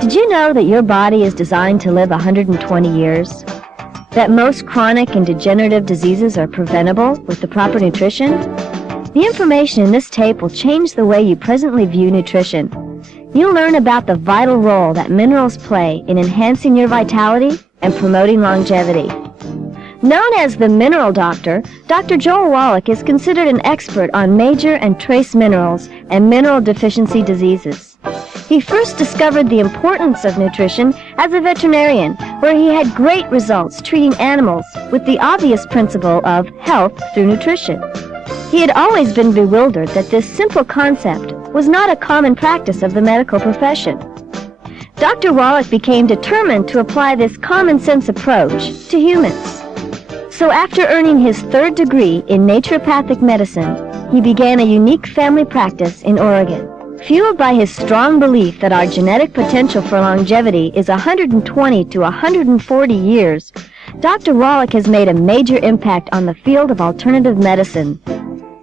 Did you know that your body is designed to live 120 years? That most chronic and degenerative diseases are preventable with the proper nutrition? The information in this tape will change the way you presently view nutrition. You'll learn about the vital role that minerals play in enhancing your vitality and promoting longevity. Known as the Mineral Doctor, Dr. Joel Wallach is considered an expert on major and trace minerals and mineral deficiency diseases. He first discovered the importance of nutrition as a veterinarian, where he had great results treating animals with the obvious principle of health through nutrition. He had always been bewildered that this simple concept was not a common practice of the medical profession. Dr. Wallach became determined to apply this common-sense approach to humans. So after earning his 3rd degree in naturopathic medicine, he began a unique family practice in Oregon. Fueled by his strong belief that our genetic potential for longevity is 120 to 140 years, Dr. Wallach has made a major impact on the field of alternative medicine.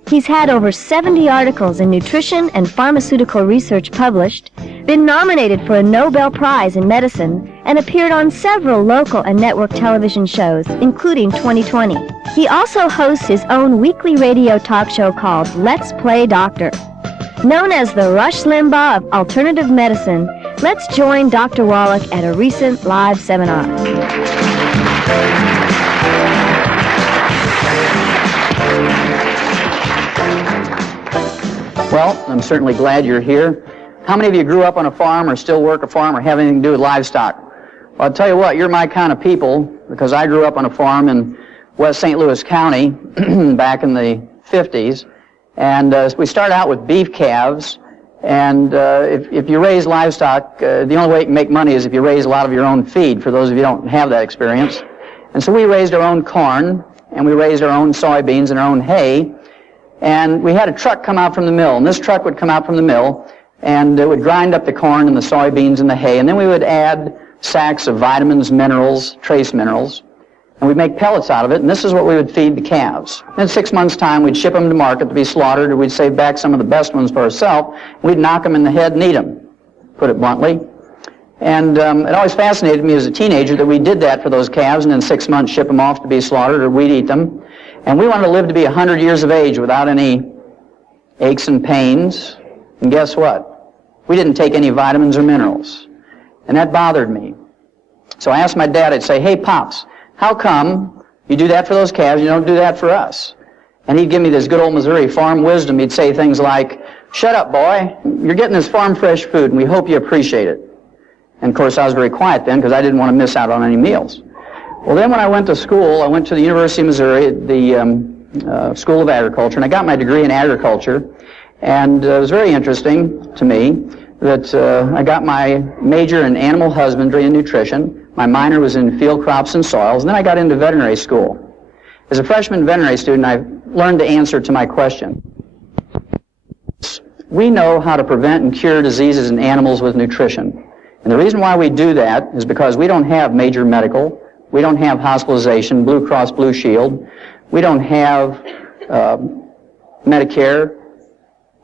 He's had over 70 articles in nutrition and pharmaceutical research published, been nominated for a Nobel Prize in Medicine, and appeared on several local and network television shows, including 2020. He also hosts his own weekly radio talk show called Let's Play Doctor. Known as the Rush Limbaugh of alternative medicine, let's join Dr. Wallach at a recent live seminar. Well, I'm certainly glad you're here. How many of you grew up on a farm or still work a farm or have anything to do with livestock? Well, I'll tell you what, you're my kind of people, because I grew up on a farm in West St. Louis County back in the 50s. And we started out with beef calves, and if you raise livestock, the only way you can make money is if you raise a lot of your own feed, for those of you who don't have that experience. And so we raised our own corn, and we raised our own soybeans and our own hay, and we had a truck come out from the mill, and this truck would come out from the mill, and it would grind up the corn and the soybeans and the hay, and then we would add sacks of vitamins, minerals, trace minerals, and we'd make pellets out of it, and this is what we would feed the calves. In 6 months' time, we'd ship them to market to be slaughtered, or we'd save back some of the best ones for ourselves. We'd knock them in the head and eat them, put it bluntly. And it always fascinated me as a teenager that we did that for those calves, and in 6 months ship them off to be slaughtered, or we'd eat them. And we wanted to live to be 100 years of age without any aches and pains. And guess what? We didn't take any vitamins or minerals. And that bothered me. So I asked my dad, I'd say, hey, Pops, how come you do that for those calves, you don't do that for us? And he'd give me this good old Missouri farm wisdom. He'd say things like, shut up, boy, you're getting this farm fresh food, and we hope you appreciate it. And of course, I was very quiet then, because I didn't want to miss out on any meals. Well, then when I went to school, I went to the University of Missouri, the School of Agriculture, and I got my degree in agriculture. And it was very interesting to me that I got my major in animal husbandry and nutrition. My minor was in field crops and soils, and then I got into veterinary school. As a freshman veterinary student, I learned to answer to my question. We know how to prevent and cure diseases in animals with nutrition. And the reason why we do that is because we don't have major medical, we don't have hospitalization, Blue Cross Blue Shield, we don't have Medicare,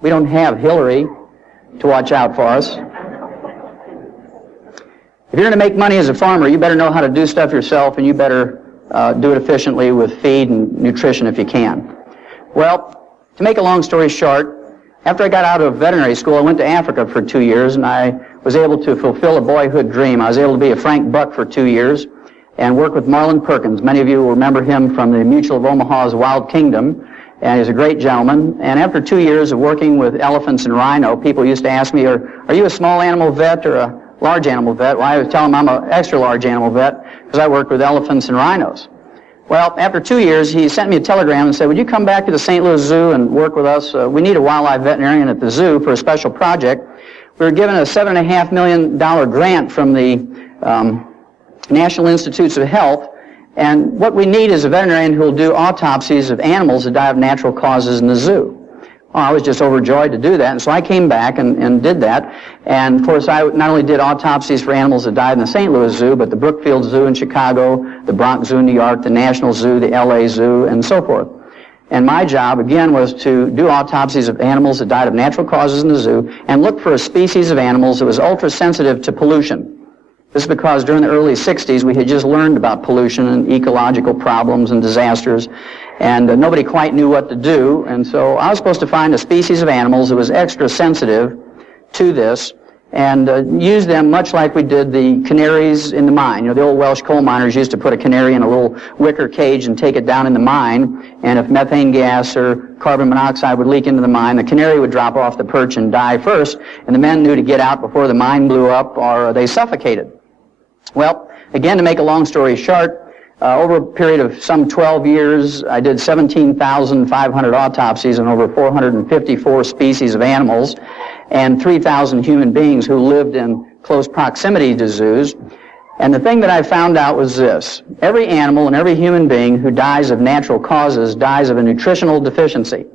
we don't have Hillary to watch out for us. If you're going to make money as a farmer, you better know how to do stuff yourself, and you better do it efficiently with feed and nutrition if you can. Well, to make a long story short, after I got out of veterinary school, I went to Africa for 2 years, and I was able to fulfill a boyhood dream. I was able to be a Frank Buck for 2 years and work with Marlon Perkins. Many of you will remember him from the Mutual of Omaha's Wild Kingdom, and he's a great gentleman. And after 2 years of working with elephants and rhino, people used to ask me, are you a small animal vet or a large animal vet? Well, I would tell them I'm an extra large animal vet because I worked with elephants and rhinos. Well, after 2 years, he sent me a telegram and said, would you come back to the St. Louis Zoo and work with us? We need a wildlife veterinarian at the zoo for a special project. We were given a $7.5 million grant from the National Institutes of Health, and what we need is a veterinarian who will do autopsies of animals that die of natural causes in the zoo. Oh, I was just overjoyed to do that, and so I came back and did that. And of course, I not only did autopsies for animals that died in the St. Louis Zoo, but the Brookfield Zoo in Chicago, the Bronx Zoo in New York, the National Zoo, the LA Zoo, and so forth. And my job, again, was to do autopsies of animals that died of natural causes in the zoo and look for a species of animals that was ultra-sensitive to pollution. This is because during the early 60s, we had just learned about pollution and ecological problems and disasters, and nobody quite knew what to do. And so I was supposed to find a species of animals that was extra sensitive to this and use them much like we did the canaries in the mine. You know, the old Welsh coal miners used to put a canary in a little wicker cage and take it down in the mine, and if methane gas or carbon monoxide would leak into the mine, the canary would drop off the perch and die first, and the men knew to get out before the mine blew up or they suffocated. Well, again, to make a long story short, over a period of some 12 years, I did 17,500 autopsies on over 454 species of animals and 3,000 human beings who lived in close proximity to zoos. And the thing that I found out was this: every animal and every human being who dies of natural causes dies of a nutritional deficiency.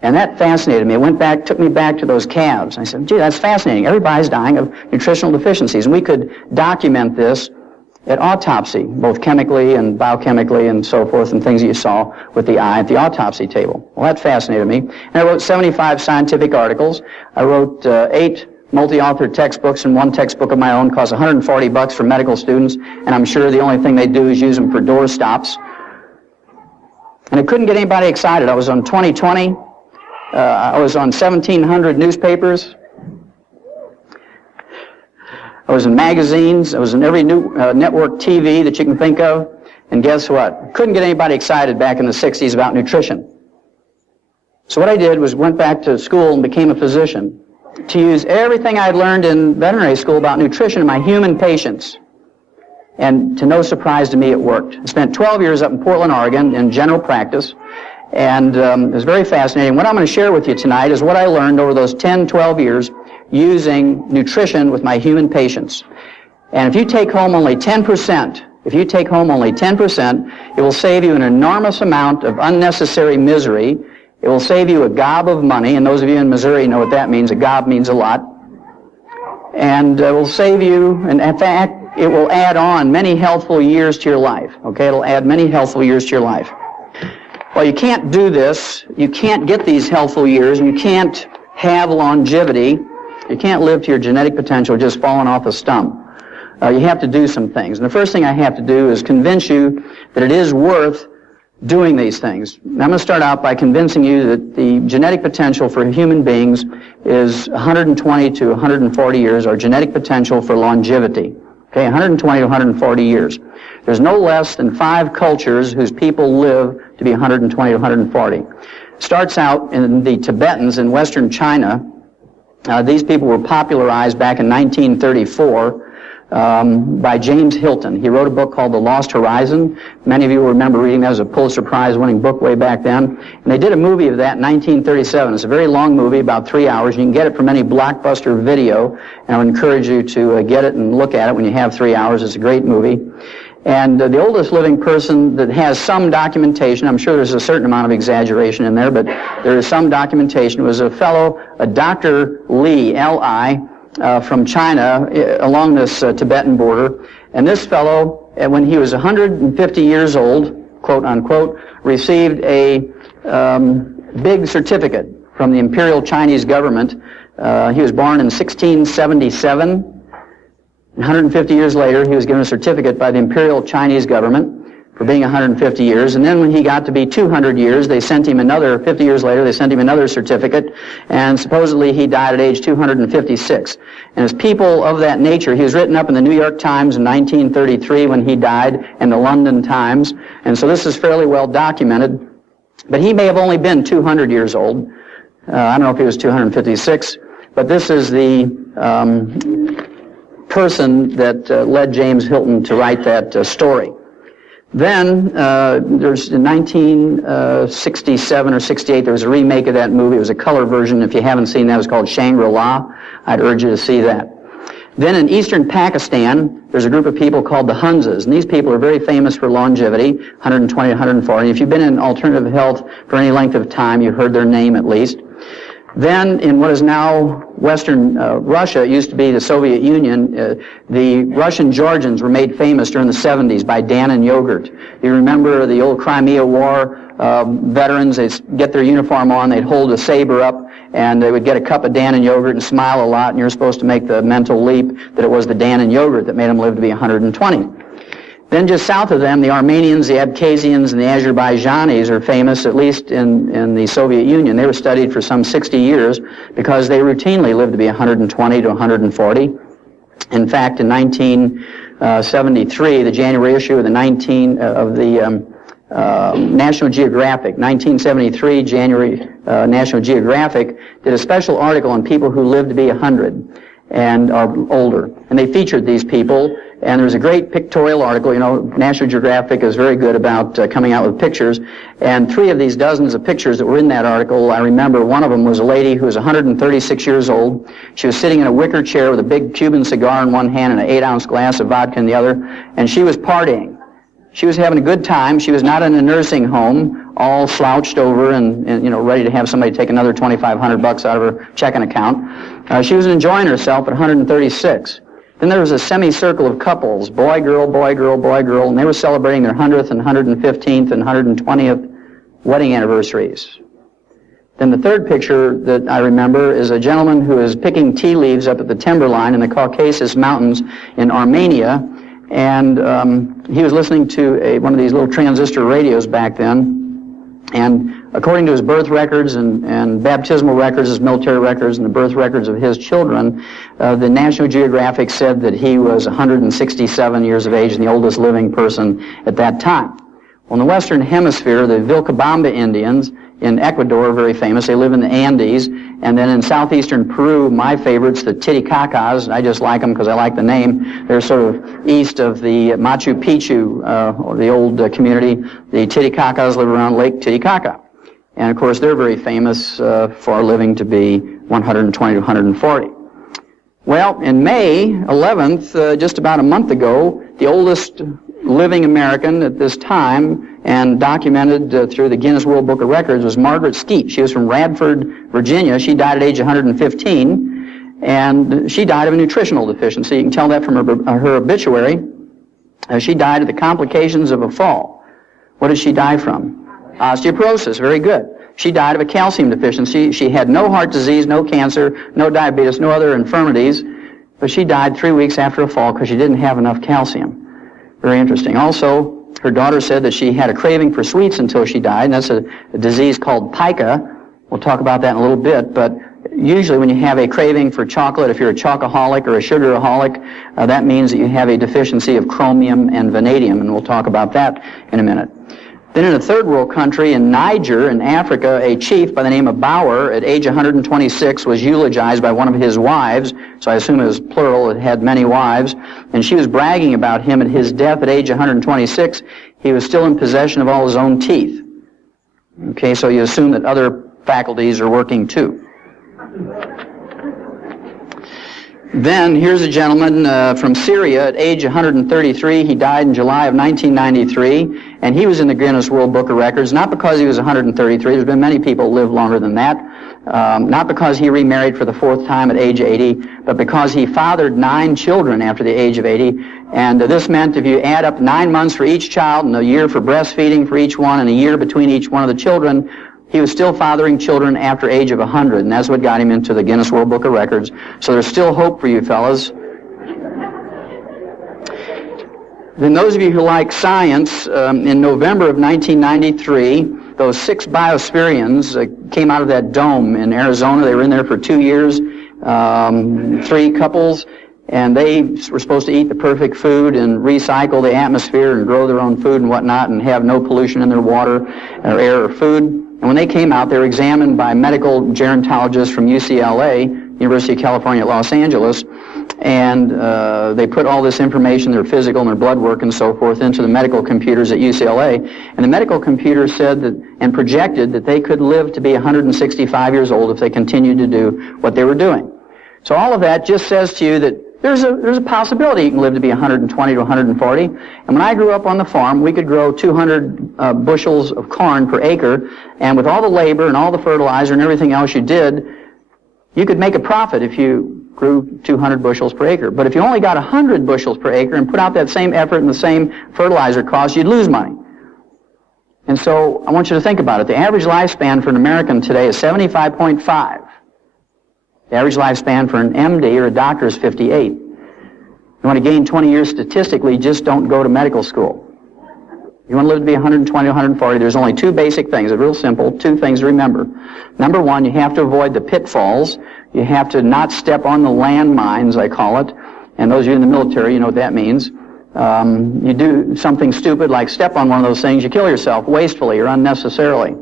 And that fascinated me. It took me back to those calves. I said, gee, that's fascinating. Everybody's dying of nutritional deficiencies. And we could document this at autopsy, both chemically and biochemically and so forth, and things that you saw with the eye at the autopsy table. Well, that fascinated me. And I wrote 75 scientific articles. I wrote 8 multi-authored textbooks, and 1 textbook of my own cost $140 for medical students, and I'm sure the only thing they do is use them for door stops. And I couldn't get anybody excited. I was on 2020. I was on 1,700 newspapers. I was in magazines. I was in every new network TV that you can think of. And guess what? Couldn't get anybody excited back in the 60s about nutrition. So what I did was went back to school and became a physician to use everything I'd learned in veterinary school about nutrition in my human patients. And to no surprise to me, it worked. I spent 12 years up in Portland, Oregon in general practice. And it was very fascinating. What I'm going to share with you tonight is what I learned over those 10, 12 years using nutrition with my human patients. And if you take home only 10%, it will save you an enormous amount of unnecessary misery. It will save you a gob of money, and those of you in Missouri know what that means. A gob means a lot. And it will save you, and in fact, it will add on many healthful years to your life. Okay, it'll add many healthful years to your life. Well, you can't do this. You can't get these healthful years, and you can't have longevity. You can't live to your genetic potential just falling off a stump. You have to do some things. And the first thing I have to do is convince you that it is worth doing these things. Now, I'm going to start out by convincing you that the genetic potential for human beings is 120 to 140 years, or genetic potential for longevity. Okay, 120 to 140 years. There's no less than 5 cultures whose people live to be 120 to 140. Starts out in the Tibetans in western China. These people were popularized back in 1934 by James Hilton. He wrote a book called The Lost Horizon. Many of you will remember reading that. It was a Pulitzer Prize-winning book way back then. And they did a movie of that in 1937. It's a very long movie, about 3 hours. You can get it from any Blockbuster video, and I would encourage you to get it and look at it when you have 3 hours. It's a great movie. And the oldest living person that has some documentation, I'm sure there's a certain amount of exaggeration in there, but there is some documentation, was a fellow, a Dr. Li, L-I, from China along this Tibetan border. And this fellow, when he was 150 years old, quote unquote, received a big certificate from the Imperial Chinese government. He was born in 1677. 150 years later, he was given a certificate by the Imperial Chinese government for being 150 years. And then when he got to be 200 years, they sent him another, 50 years later, they sent him another certificate. And supposedly he died at age 256. And as people of that nature, he was written up in the New York Times in 1933 when he died, and the London Times. And so this is fairly well documented. But he may have only been 200 years old. I don't know if he was 256. But this is the person that led James Hilton to write that story. Then, there's in 1967 or 68, there was a remake of that movie. It was a color version. If you haven't seen that, it was called Shangri-La. I'd urge you to see that. Then in eastern Pakistan, there's a group of people called the Hunzas, and these people are very famous for longevity, 120 to 140. If you've been in alternative health for any length of time, you've heard their name at least. Then in what is now Western Russia, it used to be the Soviet Union, the Russian Georgians were made famous during the 70s by Dannon yogurt. You remember the old Crimea War veterans, they'd get their uniform on, they'd hold a saber up, and they would get a cup of Dannon yogurt and smile a lot, and you're supposed to make the mental leap that it was the Dannon yogurt that made them live to be 120. Then just south of them, the Armenians, the Abkhazians, and the Azerbaijanis are famous, at least in the Soviet Union. They were studied for some 60 years because they routinely lived to be 120 to 140. In fact, in 1973, the January issue of the National Geographic, 1973 January National Geographic did a special article on people who lived to be 100 and are older. And they featured these people, and there's a great pictorial article. You know, National Geographic is very good about coming out with pictures. And 3 of these dozens of pictures that were in that article, I remember one of them was a lady who was 136 years old. She was sitting in a wicker chair with a big Cuban cigar in one hand and an 8-ounce glass of vodka in the other, and she was partying. She was having a good time. She was not in a nursing home, all slouched over and you know, ready to have somebody take another $2,500 out of her checking account. She was enjoying herself at 136. Then there was a semicircle of couples, boy, girl, boy, girl, boy, girl, and they were celebrating their 100th and 115th and 120th wedding anniversaries. Then the third picture that I remember is a gentleman who is picking tea leaves up at the timberline in the Caucasus Mountains in Armenia, and he was listening to one of these little transistor radios back then, and according to his birth records and baptismal records, his military records, and the birth records of his children, the National Geographic said that he was 167 years of age and the oldest living person at that time. Well, in the Western Hemisphere, the Vilcabamba Indians in Ecuador are very famous. They live in the Andes. And then in southeastern Peru, my favorites, the Titicacas. I just like them because I like the name. They're sort of east of the Machu Picchu, or the old community. The Titicacas live around Lake Titicaca. And, of course, they're very famous for living to be 120 to 140. Well, in May 11th, just about a month ago, the oldest living American at this time and documented through the Guinness World Book of Records was Margaret Skeet. She was from Radford, Virginia. She died at age 115, and she died of a nutritional deficiency. You can tell that from her obituary. She died of the complications of a fall. What did she die from? Osteoporosis. Very good. She died of a calcium deficiency. She had no heart disease, no cancer, no diabetes, no other infirmities, but she died 3 weeks after a fall because she didn't have enough calcium. Very interesting. Also, her daughter said that she had a craving for sweets until she died, and that's a disease called Pica. We'll talk about that in a little bit, but usually when you have a craving for chocolate, if you're a chocoholic or a sugaraholic, that means that you have a deficiency of chromium and vanadium, and we'll talk about that in a minute. Then in a third world country, in Niger, in Africa, a chief by the name of Bauer, at age 126, was eulogized by one of his wives, so I assume it was plural, it had many wives, and she was bragging about him at his death at age 126. He was still in possession of all his own teeth. Okay, so you assume that other faculties are working too. Then here's a gentleman from Syria at age 133. He died in July of 1993, and he was in the Guinness World Book of Records, not because he was 133. There's been many people who live longer than that. Not because he remarried for the 4th time at age 80, but because he fathered 9 children after the age of 80. And this meant if you add up 9 months for each child and a year for breastfeeding for each one and a year between each one of the children, he was still fathering children after age of 100, and that's what got him into the Guinness World Book of Records. So there's still hope for you fellas. Then those of you who like science, in November of 1993, those 6 Biospirians came out of that dome in Arizona. They were in there for 2 years, 3 couples, and they were supposed to eat the perfect food and recycle the atmosphere and grow their own food and whatnot and have no pollution in their water or air or food. And when they came out, they were examined by medical gerontologists from UCLA, University of California at Los Angeles, and they put all this information, their physical and their blood work and so forth, into the medical computers at UCLA. And the medical computer said that, and projected that they could live to be 165 years old if they continued to do what they were doing. So all of that just says to you that there's a possibility you can live to be 120 to 140. And when I grew up on the farm, we could grow 200 bushels of corn per acre, and with all the labor and all the fertilizer and everything else you did, you could make a profit if you grew 200 bushels per acre. But if you only got 100 bushels per acre and put out that same effort and the same fertilizer cost, you'd lose money. And so I want you to think about it. The average lifespan for an American today is 75.5. The average lifespan for an MD or a doctor is 58. You want to gain 20 years statistically, just don't go to medical school. You want to live to be 120, 140, there's only two basic things. They're real simple, two things to remember. Number one, you have to avoid the pitfalls. You have to not step on the landmines, I call it. And those of you in the military, you know what that means. You do something stupid like step on one of those things, you kill yourself wastefully or unnecessarily.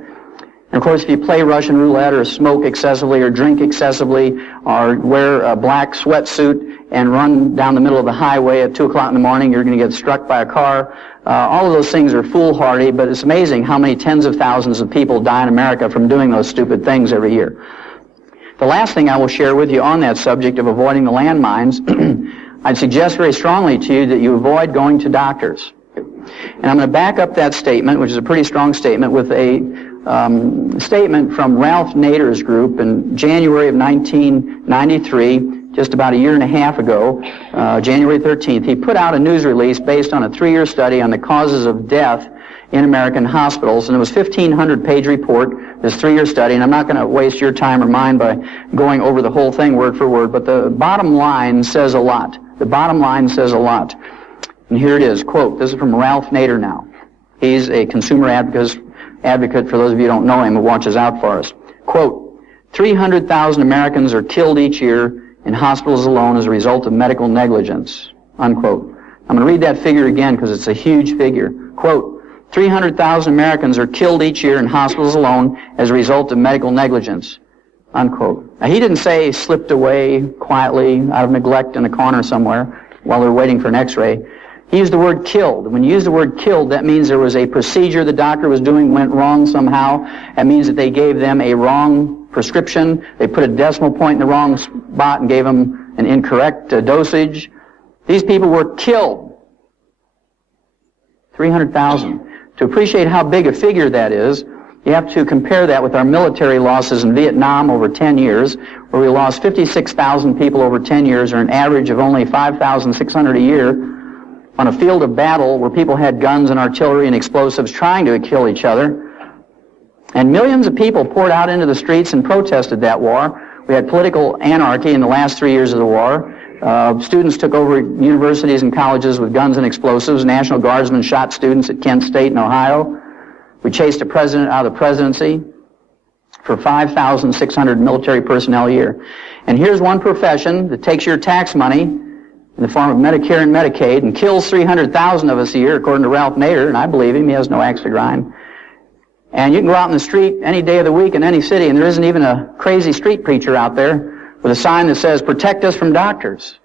And of course, if you play Russian roulette or smoke excessively or drink excessively or wear a black sweatsuit and run down the middle of the highway at 2 o'clock in the morning, you're going to get struck by a car. All of those things are foolhardy, but it's amazing how many tens of thousands of people die in America from doing those stupid things every year. The last thing I will share with you on that subject of avoiding the landmines, I'd suggest very strongly to you that you avoid going to doctors. And I'm going to back up that statement, which is a pretty strong statement, with a statement from Ralph Nader's group in January of 1993, just about a year and a half ago, January 13th. He put out a news release based on a 3-year study on the causes of death in American hospitals, and it was a 1,500-page report, this 3-year study, and I'm not going to waste your time or mine by going over the whole thing word for word, but the bottom line says a lot. The bottom line says a lot. And here it is, quote, this is from Ralph Nader now. He's a consumer advocate for those of you who don't know him who watches out for us. Quote, 300,000 Americans are killed each year in hospitals alone as a result of medical negligence, unquote. I'm going to read that figure again because it's a huge figure. Quote, 300,000 Americans are killed each year in hospitals alone as a result of medical negligence, unquote. Now, he didn't say slipped away quietly out of neglect in a corner somewhere while they're waiting for an x-ray. He used the word killed. When you use the word killed, that means there was a procedure the doctor was doing went wrong somehow. That means that they gave them a wrong prescription. They put a decimal point in the wrong spot and gave them an incorrect dosage. These people were killed. 300,000. To appreciate how big a figure that is, you have to compare that with our military losses in Vietnam over 10 years, where we lost 56,000 people over 10 years, or an average of only 5,600 a year, on a field of battle where people had guns and artillery and explosives trying to kill each other. And millions of people poured out into the streets and protested that war. We had political anarchy in the last 3 years of the war. Students took over universities and colleges with guns and explosives. National Guardsmen shot students at Kent State in Ohio. We chased a president out of the presidency for 5,600 military personnel a year. And here's one profession that takes your tax money in the form of Medicare and Medicaid and kills 300,000 of us a year, according to Ralph Nader, and I believe him, he has no axe to grind. And you can go out in the street any day of the week in any city, and there isn't even a crazy street preacher out there with a sign that says, protect us from doctors.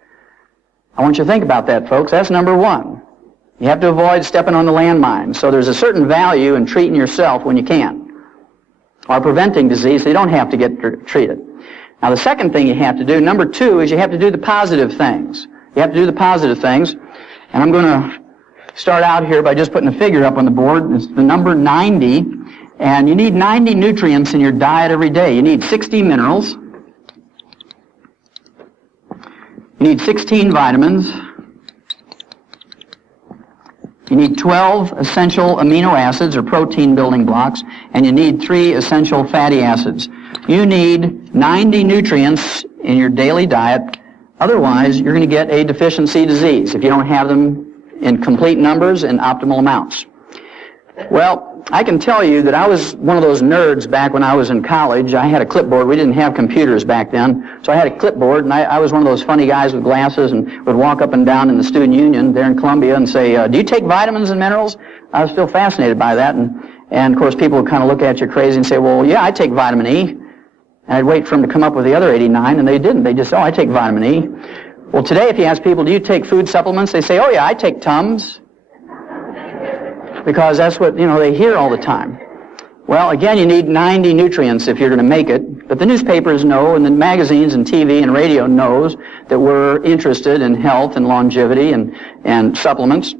I want you to think about that, folks. That's number one. You have to avoid stepping on the landmine. So there's a certain value in treating yourself when you can, or preventing disease so you don't have to get treated. Now, the second thing you have to do, number two, is you have to do the positive things. You have to do the positive things. And I'm going to start out here by just putting a figure up on the board. It's the number 90. And you need 90 nutrients in your diet every day. You need 60 minerals. You need 16 vitamins. You need 12 essential amino acids or protein building blocks. And you need 3 essential fatty acids. You need 90 nutrients in your daily diet. Otherwise, you're going to get a deficiency disease if you don't have them in complete numbers and optimal amounts. Well, I can tell you that I was one of those nerds back when I was in college. I had a clipboard. We didn't have computers back then. So I had a clipboard, and I was one of those funny guys with glasses and would walk up and down in the student union there in Columbia and say, do you take vitamins and minerals? I was still fascinated by that. And of course, people would kind of look at you crazy and say, well, yeah, I take vitamin E. And I'd wait for them to come up with the other 89, and they didn't. They just said, oh, I take vitamin E. Well, today, if you ask people, do you take food supplements? They say, oh, yeah, I take Tums. Because that's what, they hear all the time. Well, again, you need 90 nutrients if you're going to make it, but the newspapers know, and the magazines and TV and radio knows that we're interested in health and longevity and supplements.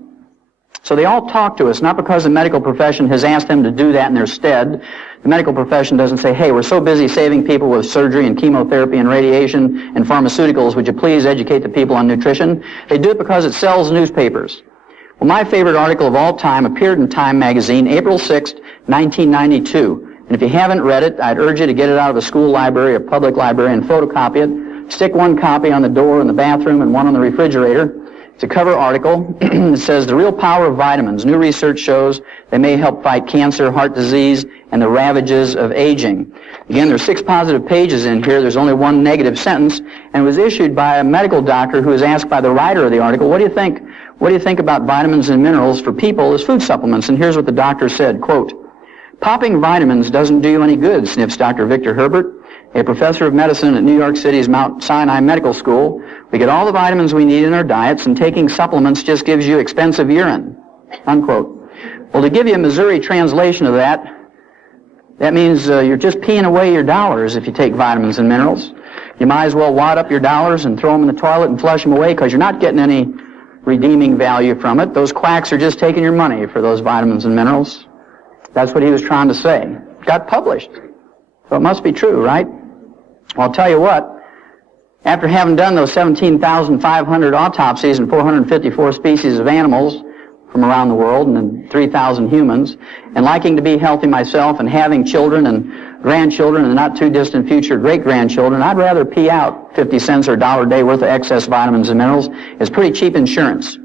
So they all talk to us, not because the medical profession has asked them to do that in their stead. The medical profession doesn't say, hey, we're so busy saving people with surgery and chemotherapy and radiation and pharmaceuticals, would you please educate the people on nutrition? They do it because it sells newspapers. Well, my favorite article of all time appeared in Time magazine, April 6th, 1992. And if you haven't read it, I'd urge you to get it out of a school library, a public library, and photocopy it. Stick one copy on the door in the bathroom and one on the refrigerator. It's a cover article. It says, the real power of vitamins. New research shows they may help fight cancer, heart disease, and the ravages of aging. Again, there's 6 positive pages in here. There's only 1 negative sentence. And it was issued by a medical doctor who was asked by the writer of the article, what do you think about vitamins and minerals for people as food supplements? And here's what the doctor said, quote, popping vitamins doesn't do you any good, sniffs Dr. Victor Herbert, a professor of medicine at New York City's Mount Sinai Medical School. We get all the vitamins we need in our diets, and taking supplements just gives you expensive urine, unquote. Well, to give you a Missouri translation of that, that means you're just peeing away your dollars if you take vitamins and minerals. You might as well wad up your dollars and throw them in the toilet and flush them away, because you're not getting any redeeming value from it. Those quacks are just taking your money for those vitamins and minerals. That's what he was trying to say. It got published. So it must be true, right? Well, I'll tell you what, after having done those 17,500 autopsies in 454 species of animals from around the world and in 3,000 humans, and liking to be healthy myself and having children and grandchildren and the not too distant future great-grandchildren, I'd rather pee out 50 cents or $1 a day worth of excess vitamins and minerals. It's pretty cheap insurance.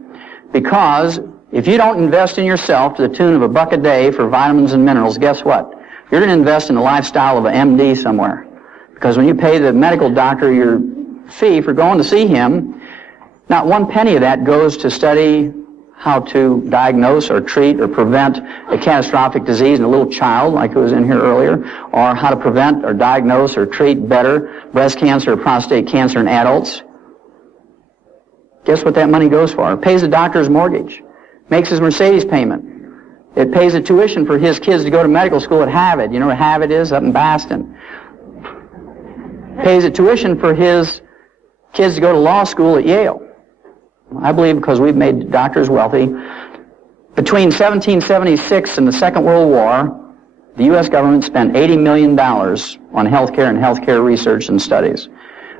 Because if you don't invest in yourself to the tune of $1 a day for vitamins and minerals, guess what? You're going to invest in the lifestyle of an MD somewhere. Because when you pay the medical doctor your fee for going to see him, not 1 penny of that goes to study how to diagnose or treat or prevent a catastrophic disease in a little child, like who was in here earlier, or how to prevent or diagnose or treat better breast cancer or prostate cancer in adults. Guess what that money goes for? It pays the doctor's mortgage, makes his Mercedes payment. It pays the tuition for his kids to go to medical school at Harvard. You know what Harvard is? Up in Boston. Pays the tuition for his kids to go to law school at Yale. I believe because we've made doctors wealthy. Between 1776 and the Second World War, the U.S. government spent $80 million on healthcare and healthcare research and studies.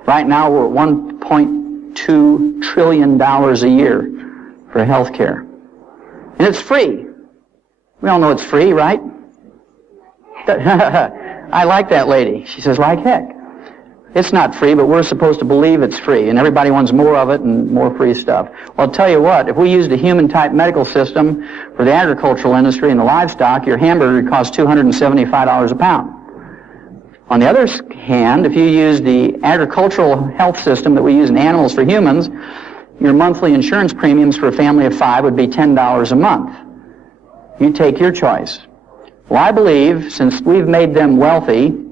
Right now, we're at $1.2 trillion a year for healthcare. And it's free. We all know it's free, right? I like that lady. She says, like heck. It's not free, but we're supposed to believe it's free, and everybody wants more of it and more free stuff. Well, I'll tell you what, if we used a human-type medical system for the agricultural industry and the livestock, your hamburger would cost $275 a pound. On the other hand, if you use the agricultural health system that we use in animals for humans, your monthly insurance premiums for a family of 5 would be $10 a month. You take your choice. Well, I believe, since we've made them wealthy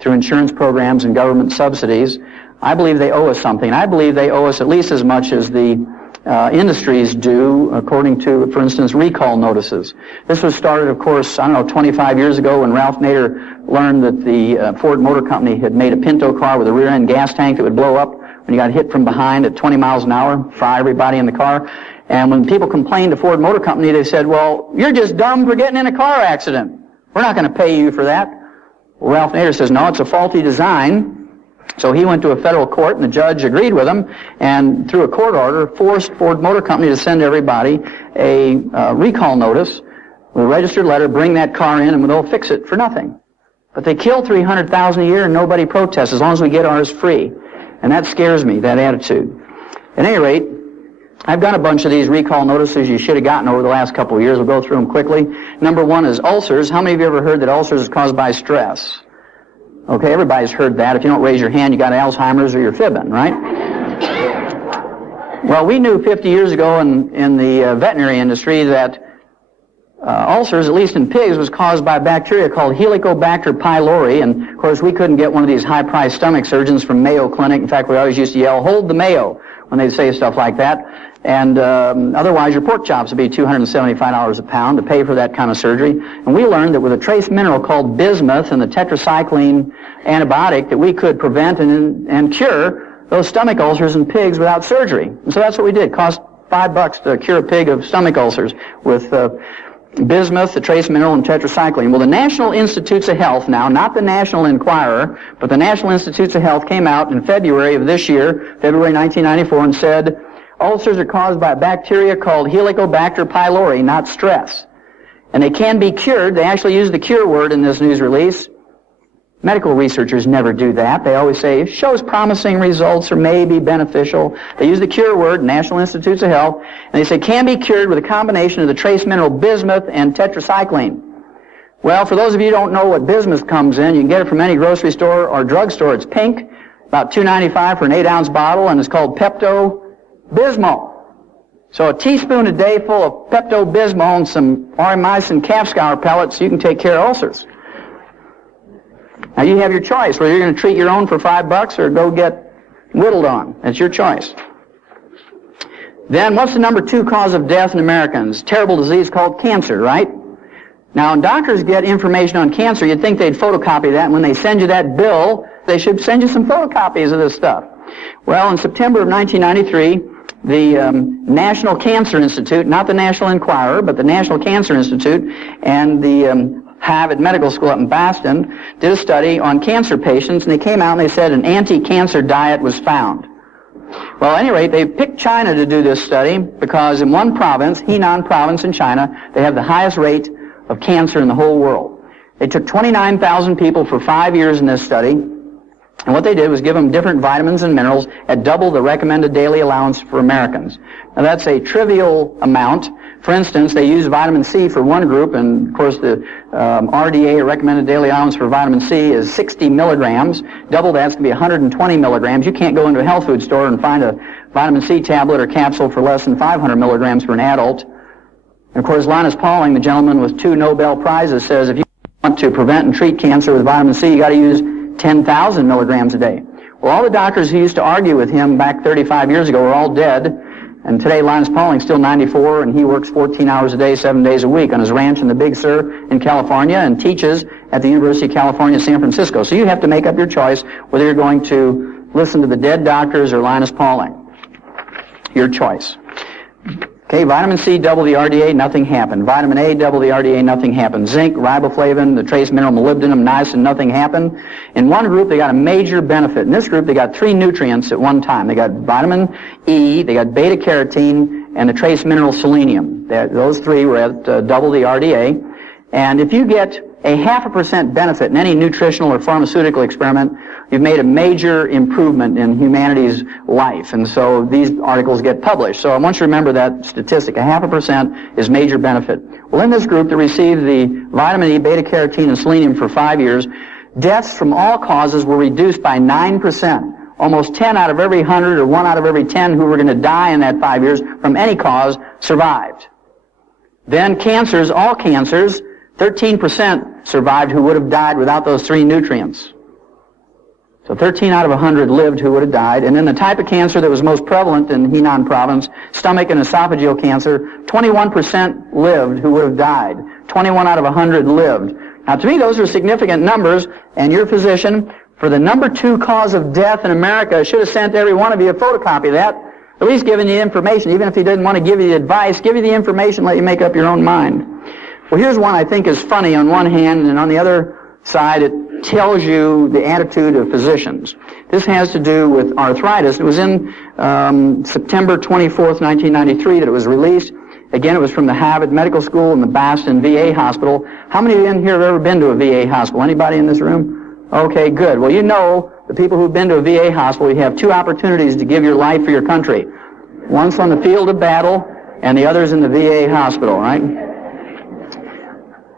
through insurance programs and government subsidies, I believe they owe us something. I believe they owe us at least as much as the industries do, according to, for instance, recall notices. This was started, of course, 25 years ago when Ralph Nader learned that the Ford Motor Company had made a Pinto car with a rear-end gas tank that would blow up when you got hit from behind at 20 miles an hour, fry everybody in the car. And when people complained to Ford Motor Company, they said, well, you're just dumb for getting in a car accident. We're not going to pay you for that. Well, Ralph Nader says, no, it's a faulty design. So he went to a federal court, and the judge agreed with him, and through a court order, forced Ford Motor Company to send everybody a recall notice with a registered letter, bring that car in, and they'll fix it for nothing. But they kill 300,000 a year, and nobody protests as long as we get ours free. And that scares me, that attitude. At any rate, I've done a bunch of these recall notices you should have gotten over the last couple of years. We'll go through them quickly. Number 1 is ulcers. How many of you ever heard that ulcers is caused by stress? Okay, everybody's heard that. If you don't raise your hand, you got Alzheimer's or you're fibbing, right? Well, we knew 50 years ago in the veterinary industry that ulcers, at least in pigs, was caused by a bacteria called Helicobacter pylori. And, of course, we couldn't get one of these high-priced stomach surgeons from Mayo Clinic. In fact, we always used to yell, hold the Mayo, when they'd say stuff like that. And otherwise, your pork chops would be $275 a pound to pay for that kind of surgery. And we learned that with a trace mineral called bismuth and the tetracycline antibiotic that we could prevent and cure those stomach ulcers in pigs without surgery. And so that's what we did. It cost $5 to cure a pig of stomach ulcers with bismuth, the trace mineral, and tetracycline. Well, the National Institutes of Health now, not the National Enquirer, but the National Institutes of Health came out in February of this year, February 1994, and said, ulcers are caused by a bacteria called Helicobacter pylori, not stress. And they can be cured. They actually use the cure word in this news release. Medical researchers never do that. They always say, shows promising results or may be beneficial. They use the cure word, National Institutes of Health, and they say can be cured with a combination of the trace mineral bismuth and tetracycline. Well, for those of you who don't know what bismuth comes in, you can get it from any grocery store or drugstore. It's pink, about $2.95 for an 8-ounce bottle, and it's called Pepto-Bismol. So a teaspoon a day full of Pepto-Bismol and some aureomycin calf scour pellets, you can take care of ulcers. Now you have your choice, whether you're going to treat your own for $5 or go get whittled on. That's your choice. Then what's the number 2 cause of death in Americans? Terrible disease called cancer, right? Now when doctors get information on cancer, you'd think they'd photocopy that, and when they send you that bill, they should send you some photocopies of this stuff. Well, in September of 1993, the National Cancer Institute, not the National Enquirer, but the National Cancer Institute, and the Harvard Medical School up in Boston did a study on cancer patients, and they came out and they said an anti-cancer diet was found. Well, at any rate, they picked China to do this study because in one province, Henan province in China, they have the highest rate of cancer in the whole world. They took 29,000 people for 5 years in this study, and what they did was give them different vitamins and minerals at double the recommended daily allowance for Americans. Now that's a trivial amount. For instance, they used vitamin C for one group, and of course the RDA, or recommended daily allowance for vitamin C, is 60 milligrams. Double that's going to be 120 milligrams. You can't go into a health food store and find a vitamin C tablet or capsule for less than 500 milligrams for an adult. And of course, Linus Pauling, the gentleman with 2 Nobel Prizes, says if you want to prevent and treat cancer with vitamin C, you got to use 10,000 milligrams a day. Well, all the doctors who used to argue with him back 35 years ago are all dead, and today Linus Pauling's still 94, and he works 14 hours a day, 7 days a week on his ranch in the Big Sur in California and teaches at the University of California, San Francisco. So you have to make up your choice whether you're going to listen to the dead doctors or Linus Pauling. Your choice. Okay, vitamin C, double the RDA, nothing happened. Vitamin A, double the RDA, nothing happened. Zinc, riboflavin, the trace mineral molybdenum, niacin, nothing happened. In one group, they got a major benefit. In this group, they got 3 nutrients at one time. They got vitamin E, they got beta-carotene, and the trace mineral selenium. Those 3 were at double the RDA. And if you get a 0.5% benefit in any nutritional or pharmaceutical experiment, you've made a major improvement in humanity's life. And so these articles get published. So I want you to remember that statistic. 0.5% is major benefit. Well, in this group that received the vitamin E, beta-carotene, and selenium for 5 years, deaths from all causes were reduced by 9%. Almost 10 out of every 100 or 1 out of every 10 who were going to die in that 5 years from any cause survived. Then cancers, all cancers, 13% survived who would have died without those 3 nutrients. So 13 out of 100 lived who would have died. And in the type of cancer that was most prevalent in Henan province, stomach and esophageal cancer, 21% lived who would have died. 21 out of 100 lived. Now to me those are significant numbers, and your physician, for the number 2 cause of death in America, should have sent every one of you a photocopy of that, at least giving you information. Even if he didn't want to give you the advice, give you the information, let you make up your own mind. Well, here's one I think is funny on one hand, and on the other side it tells you the attitude of physicians. This has to do with arthritis. It was in September 24th, 1993 that it was released. Again, it was from the Harvard Medical School and the Boston VA Hospital. How many in here have ever been to a VA hospital? Anybody in this room? Okay, good. Well, you know, the people who've been to a VA hospital, you have 2 opportunities to give your life for your country. One's on the field of battle, and the other's in the VA hospital, right?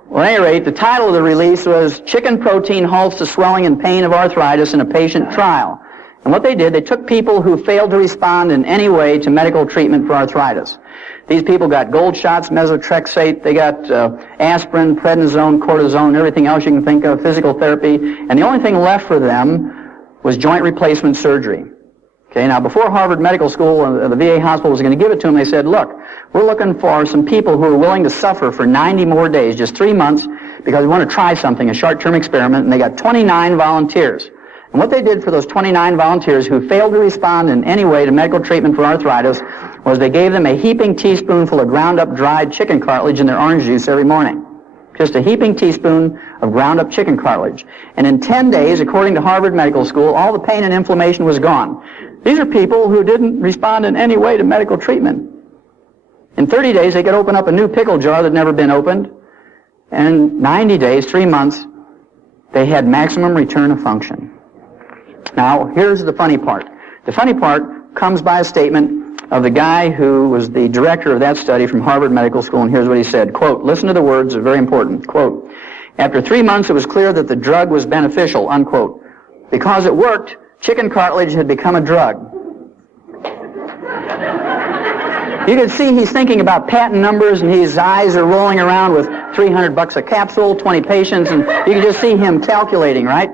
Well, at any rate, the title of the release was Chicken Protein Halts the Swelling and Pain of Arthritis in a Patient Trial. And what they did, they took people who failed to respond in any way to medical treatment for arthritis. These people got gold shots, methotrexate, they got aspirin, prednisone, cortisone, everything else you can think of, physical therapy, and the only thing left for them was joint replacement surgery. Okay, now before Harvard Medical School, the VA hospital was going to give it to them, they said, look, we're looking for some people who are willing to suffer for 90 more days, just 3 months, because we want to try something, a short-term experiment, and they got 29 volunteers. And what they did for those 29 volunteers who failed to respond in any way to medical treatment for arthritis was they gave them a heaping teaspoonful of ground-up dried chicken cartilage in their orange juice every morning. Just a heaping teaspoon of ground-up chicken cartilage. And in 10 days, according to Harvard Medical School, all the pain and inflammation was gone. These are people who didn't respond in any way to medical treatment. In 30 days, they could open up a new pickle jar that had never been opened. And in 90 days, 3 months, they had maximum return of function. Now, here's the funny part. The funny part comes by a statement of the guy who was the director of that study from Harvard Medical School, and here's what he said, quote, listen to the words, they're very important, quote, after 3 months it was clear that the drug was beneficial, unquote. Because it worked, chicken cartilage had become a drug. You can see he's thinking about patent numbers, and his eyes are rolling around with $300 a capsule, 20 patients, and you can just see him calculating, right?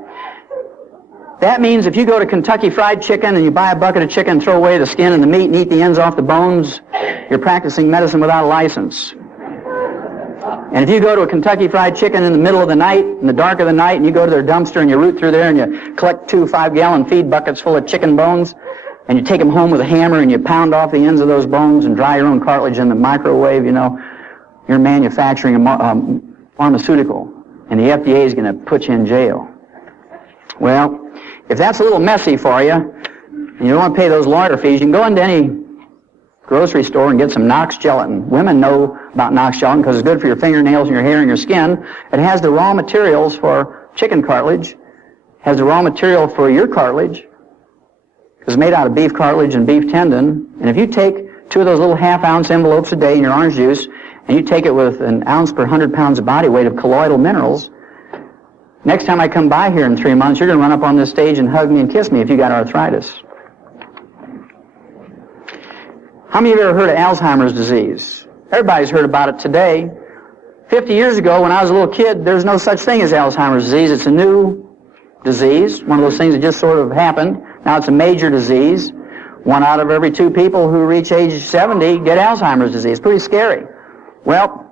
That means if you go to Kentucky Fried Chicken and you buy a bucket of chicken and throw away the skin and the meat and eat the ends off the bones, you're practicing medicine without a license. And if you go to a Kentucky Fried Chicken in the middle of the night, in the dark of the night, and you go to their dumpster and you root through there and you collect 2 5-gallon feed buckets full of chicken bones, and you take them home with a hammer and you pound off the ends of those bones and dry your own cartilage in the microwave, you know, you're manufacturing a pharmaceutical, and the FDA is going to put you in jail. Well, if that's a little messy for you, and you don't want to pay those lawyer fees, you can go into any grocery store and get some Knox gelatin. Women know about Knox gelatin because it's good for your fingernails and your hair and your skin. It has the raw materials for chicken cartilage, has the raw material for your cartilage. It's made out of beef cartilage and beef tendon. And if you take 2 of those little half-ounce envelopes a day in your orange juice, and you take it with an ounce per 100 pounds of body weight of colloidal minerals, next time I come by here in 3 months, you're going to run up on this stage and hug me and kiss me if you got arthritis. How many of you have ever heard of Alzheimer's disease? Everybody's heard about it today. 50 years ago, when I was a little kid, there was no such thing as Alzheimer's disease. It's a new disease, one of those things that just sort of happened. Now it's a major disease. 1 out of every 2 people who reach age 70 get Alzheimer's disease. Pretty scary. Well,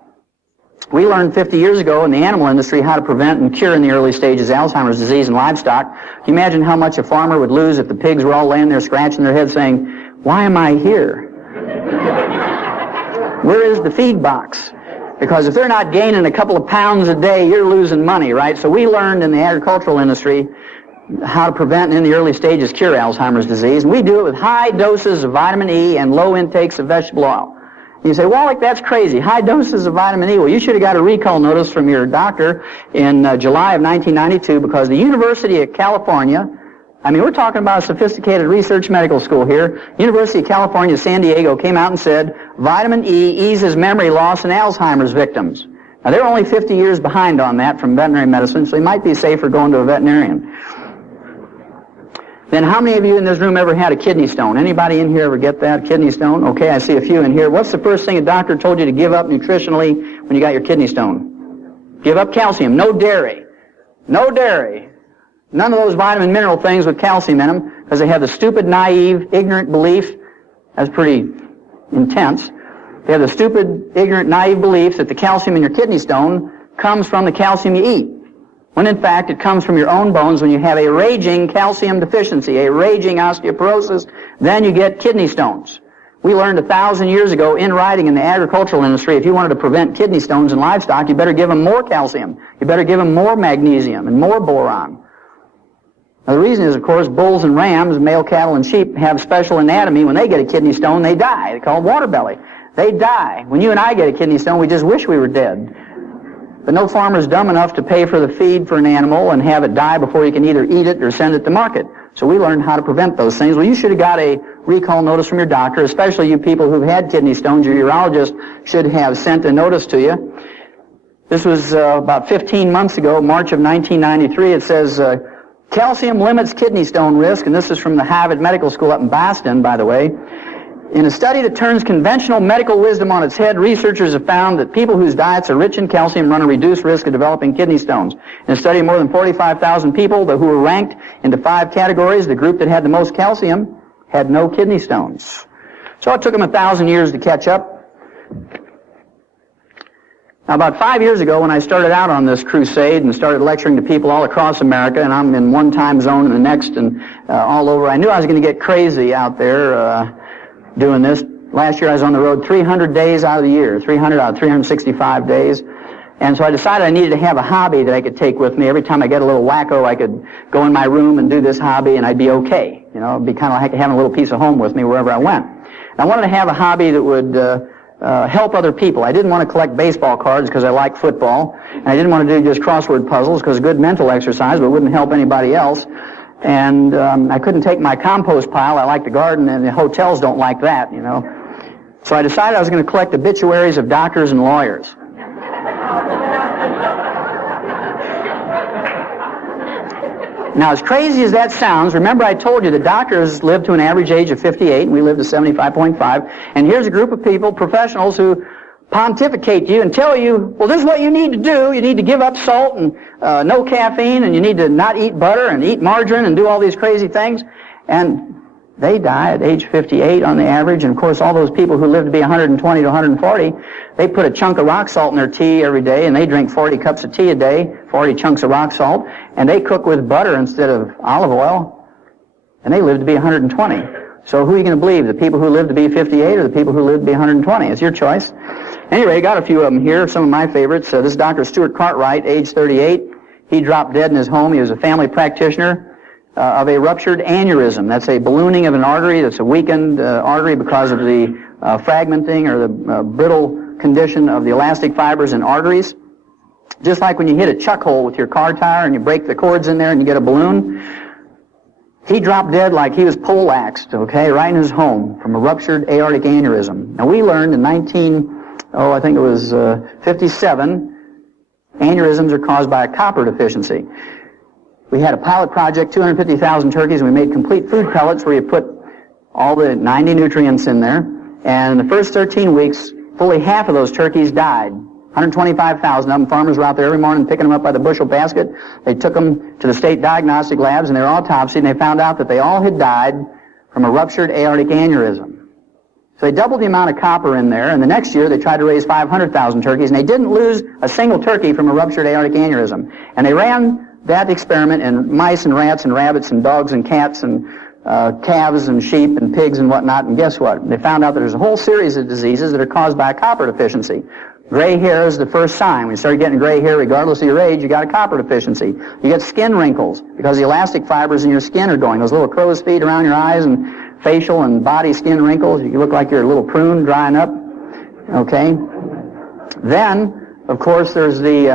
we learned 50 years ago in the animal industry how to prevent and cure in the early stages Alzheimer's disease in livestock. Can you imagine how much a farmer would lose if the pigs were all laying there scratching their heads saying, why am I here? Where is the feed box? Because if they're not gaining a couple of pounds a day, you're losing money, right? So we learned in the agricultural industry how to prevent and in the early stages cure Alzheimer's disease. And we do it with high doses of vitamin E and low intakes of vegetable oil. You say, Wallach, that's crazy. High doses of vitamin E. Well, you should have got a recall notice from your doctor in July of 1992 because the University of California, I mean, we're talking about a sophisticated research medical school here. University of California, San Diego came out and said, vitamin E eases memory loss in Alzheimer's victims. Now, they're only 50 years behind on that from veterinary medicine, so you might be safer going to a veterinarian. Then how many of you in this room ever had a kidney stone? Anybody in here ever get that, kidney stone? Okay, I see a few in here. What's the first thing a doctor told you to give up nutritionally when you got your kidney stone? Give up calcium. No dairy. No dairy. None of those vitamin mineral things with calcium in them because they have the stupid, naive, ignorant belief. That's pretty intense. They have the stupid, ignorant, naive belief that the calcium in your kidney stone comes from the calcium you eat. When in fact it comes from your own bones. When you have a raging calcium deficiency, a raging osteoporosis, then you get kidney stones. We learned 1,000 years ago in writing in the agricultural industry, if you wanted to prevent kidney stones in livestock, you better give them more calcium. You better give them more magnesium and more boron. Now the reason is, of course, bulls and rams, male cattle and sheep have special anatomy. When they get a kidney stone, they die. They're called water belly. They die. When you and I get a kidney stone, we just wish we were dead. But no farmer's dumb enough to pay for the feed for an animal and have it die before you can either eat it or send it to market. So we learned how to prevent those things. Well, you should have got a recall notice from your doctor, especially you people who've had kidney stones. Your urologist should have sent a notice to you. This was about 15 months ago, March of 1993. It says, calcium limits kidney stone risk, and this is from the Harvard Medical School up in Boston, by the way. In a study that turns conventional medical wisdom on its head, researchers have found that people whose diets are rich in calcium run a reduced risk of developing kidney stones. In a study of more than 45,000 people who were ranked into 5 categories, the group that had the most calcium had no kidney stones. So it took them 1,000 years to catch up. Now, about 5 years ago, when I started out on this crusade and started lecturing to people all across America, and I'm in one time zone and the next and all over, I knew I was going to get crazy out there doing this. Last year I was on the road 300 days out of the year, 300 out of 365 days. And so I decided I needed to have a hobby that I could take with me. Every time I get a little wacko, I could go in my room and do this hobby and I'd be okay. You know, it'd be kind of like having a little piece of home with me wherever I went. And I wanted to have a hobby that would help other people. I didn't want to collect baseball cards because I like football. And I didn't want to do just crossword puzzles because good mental exercise, but it wouldn't help anybody else. And I couldn't take my compost pile. I like to garden, and the hotels don't like that, you know. So I decided I was going to collect obituaries of doctors and lawyers. Now, as crazy as that sounds, remember I told you the doctors live to an average age of 58, and we live to 75.5, and here's a group of people, professionals, who pontificate to you and tell you, well, this is what you need to do. You need to give up salt and no caffeine, and you need to not eat butter and eat margarine and do all these crazy things. And they die at age 58 on the average, and of course all those people who live to be 120 to 140, they put a chunk of rock salt in their tea every day, and they drink 40 cups of tea a day, 40 chunks of rock salt, and they cook with butter instead of olive oil, and they live to be 120. So who are you going to believe, the people who live to be 58 or the people who live to be 120? It's your choice. Anyway, I got a few of them here, some of my favorites. This is Dr. Stuart Cartwright, age 38. He dropped dead in his home. He was a family practitioner of a ruptured aneurysm. That's a ballooning of an artery that's a weakened artery because of the fragmenting or the brittle condition of the elastic fibers in arteries. Just like when you hit a chuck hole with your car tire and you break the cords in there and you get a balloon. He dropped dead like he was poleaxed, okay, right in his home from a ruptured aortic aneurysm. Now, we learned in 57, aneurysms are caused by a copper deficiency. We had a pilot project, 250,000 turkeys, and we made complete food pellets where you put all the 90 nutrients in there. And in the first 13 weeks, fully half of those turkeys died. 125,000 of them. Farmers were out there every morning picking them up by the bushel basket. They took them to the state diagnostic labs, and they were autopsied, and they found out that they all had died from a ruptured aortic aneurysm. So they doubled the amount of copper in there, and the next year they tried to raise 500,000 turkeys, and they didn't lose a single turkey from a ruptured aortic aneurysm. And they ran that experiment in mice and rats and rabbits and dogs and cats and calves and sheep and pigs and whatnot, and guess what? They found out that there's a whole series of diseases that are caused by a copper deficiency. Gray hair is the first sign. When you start getting gray hair, regardless of your age, you got a copper deficiency. You get skin wrinkles because the elastic fibers in your skin are going. Those little crow's feet around your eyes and facial and body skin wrinkles. You look like you're a little prune drying up. Okay? Then, of course, there's the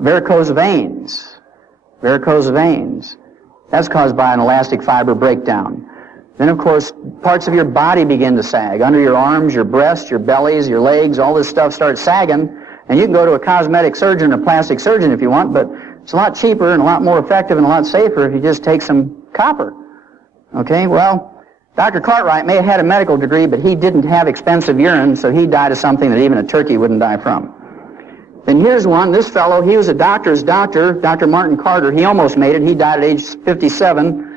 varicose veins. Varicose veins. That's caused by an elastic fiber breakdown. Then, of course, parts of your body begin to sag. Under your arms, your breasts, your bellies, your legs, all this stuff starts sagging. And you can go to a cosmetic surgeon or plastic surgeon if you want, but it's a lot cheaper and a lot more effective and a lot safer if you just take some copper. Okay, well, Dr. Cartwright may have had a medical degree, but he didn't have expensive urine, so he died of something that even a turkey wouldn't die from. Then here's one. This fellow, he was a doctor's doctor, Dr. Martin Carter. He almost made it. He died at age 57.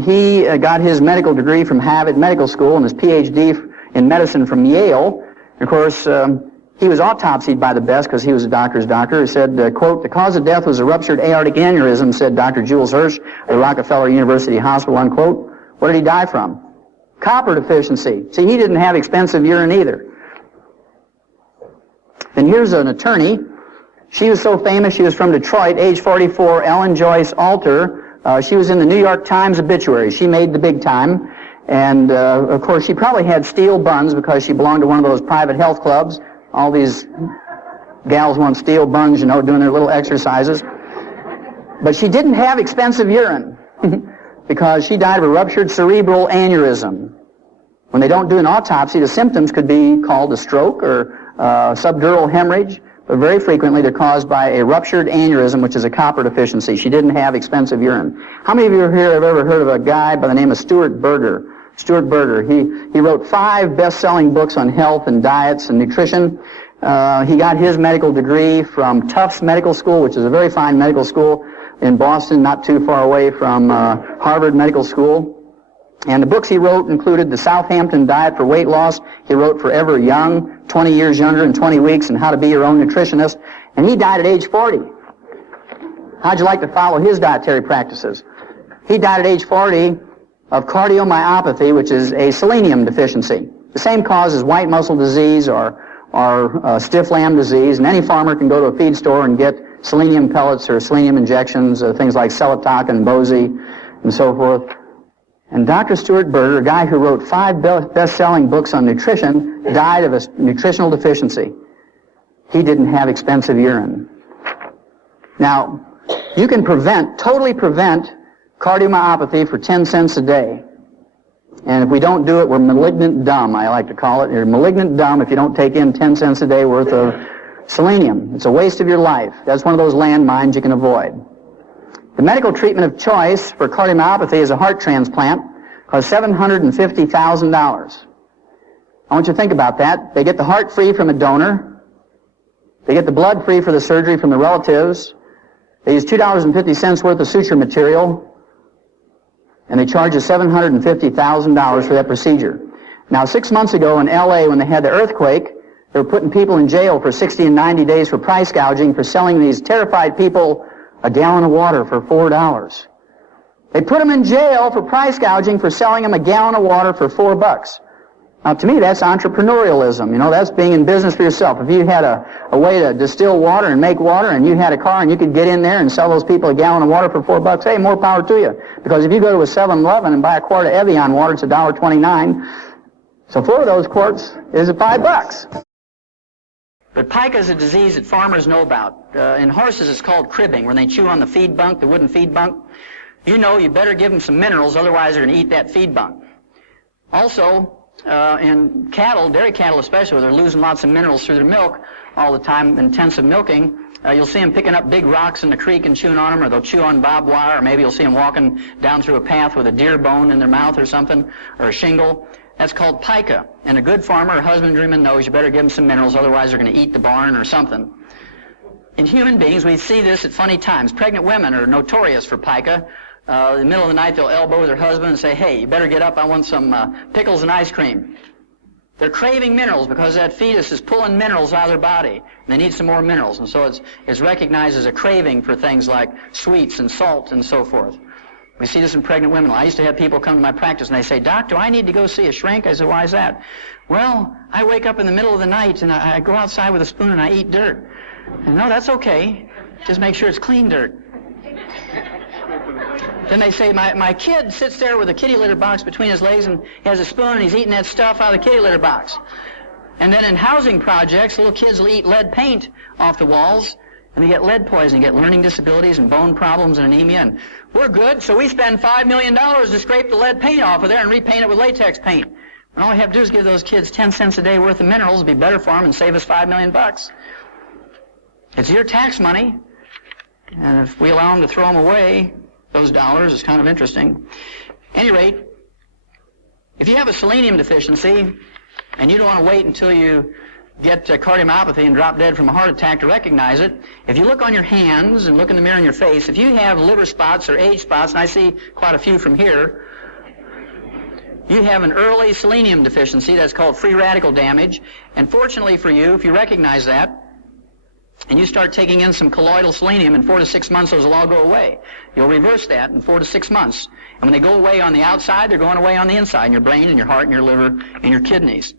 He got his medical degree from Harvard Medical School and his Ph.D. in medicine from Yale. Of course, he was autopsied by the best because he was a doctor's doctor. He said, quote, "The cause of death was a ruptured aortic aneurysm," said Dr. Jules Hirsch of the Rockefeller University Hospital, unquote. What did he die from? Copper deficiency. See, he didn't have expensive urine either. Then here's an attorney. She was so famous, she was from Detroit, age 44, Ellen Joyce Alter. She was in the New York Times obituary. She made the big time. And, of course, she probably had steel buns because she belonged to one of those private health clubs. All these gals want steel buns, you know, doing their little exercises. But she didn't have expensive urine because she died of a ruptured cerebral aneurysm. When they don't do an autopsy, the symptoms could be called a stroke or subdural hemorrhage, but very frequently they're caused by a ruptured aneurysm, which is a copper deficiency. She didn't have expensive urine. How many of you here have ever heard of a guy by the name of Stuart Berger? Stuart Berger, he wrote 5 best-selling books on health and diets and nutrition. He got his medical degree from Tufts Medical School, which is a very fine medical school in Boston, not too far away from Harvard Medical School. And the books he wrote included The Southampton Diet for Weight Loss. He wrote Forever Young, 20 Years Younger in 20 Weeks, and How to Be Your Own Nutritionist. And he died at age 40. How'd you like to follow his dietary practices? He died at age 40 of cardiomyopathy, which is a selenium deficiency. The same cause as white muscle disease or stiff lamb disease, and any farmer can go to a feed store and get selenium pellets or selenium injections, things like Seletoc and Bozy and so forth. And Dr. Stuart Berger, a guy who wrote 5 best-selling books on nutrition, died of a nutritional deficiency. He didn't have expensive urine. Now, you can totally prevent cardiomyopathy for 10 cents a day. And if we don't do it, we're malignant dumb, I like to call it. You're malignant dumb if you don't take in 10 cents a day worth of selenium. It's a waste of your life. That's one of those landmines you can avoid. The medical treatment of choice for cardiomyopathy is a heart transplant. Costs $750,000. I want you to think about that. They get the heart free from a donor. They get the blood free for the surgery from the relatives. They use $2.50 worth of suture material. And they charge you $750,000 for that procedure. Now, 6 months ago in L.A., when they had the earthquake, they were putting people in jail for 60 and 90 days for price gouging for selling these terrified people a gallon of water for $4. They put them in jail for price gouging for selling them a gallon of water for $4. Now, to me, that's entrepreneurialism. You know, that's being in business for yourself. If you had a way to distill water and make water, and you had a car and you could get in there and sell those people a gallon of water for $4, hey, more power to you. Because if you go to a 7-Eleven and buy a quart of Evian water, it's $1.29. So 4 of those quarts is $5. But pica is a disease that farmers know about. In horses, it's called cribbing, when they chew on the feed bunk, the wooden feed bunk. You know you better give them some minerals, otherwise they're going to eat that feed bunk. Also, in cattle, dairy cattle especially, where they're losing lots of minerals through their milk all the time, intensive milking, you'll see them picking up big rocks in the creek and chewing on them, or they'll chew on barbed wire, or maybe you'll see them walking down through a path with a deer bone in their mouth or something, or a shingle. That's called pica. And a good farmer or husbandryman knows you better give them some minerals, otherwise they're going to eat the barn or something. In human beings, we see this at funny times. Pregnant women are notorious for pica. In the middle of the night, they'll elbow their husband and say, hey, you better get up, I want some pickles and ice cream. They're craving minerals because that fetus is pulling minerals out of their body, and they need some more minerals. And so it's recognized as a craving for things like sweets and salt and so forth. We see this in pregnant women. I used to have people come to my practice and they say, Doc, do I need to go see a shrink? I said, why is that? Well, I wake up in the middle of the night and I go outside with a spoon and I eat dirt. And no, that's okay. Just make sure it's clean dirt. Then they say, my kid sits there with a kitty litter box between his legs and he has a spoon and he's eating that stuff out of the kitty litter box. And then in housing projects, little kids will eat lead paint off the walls and they get lead poisoning, get learning disabilities and bone problems and anemia. And we're good, so we spend $5 million to scrape the lead paint off of there and repaint it with latex paint. And all we have to do is give those kids 10 cents a day worth of minerals. It'd be better for them and save us $5 million. It's your tax money. And if we allow them to throw them away, those dollars, is kind of interesting. At any rate, if you have a selenium deficiency and you don't want to wait until you get cardiomyopathy and drop dead from a heart attack to recognize it, if you look on your hands and look in the mirror in your face, if you have liver spots or age spots, and I see quite a few from here, you have an early selenium deficiency. That's called free radical damage. And fortunately for you, if you recognize that, and you start taking in some colloidal selenium, in 4 to 6 months those will all go away. You'll reverse that in 4 to 6 months. And when they go away on the outside, they're going away on the inside, in your brain and your heart and your liver and your kidneys.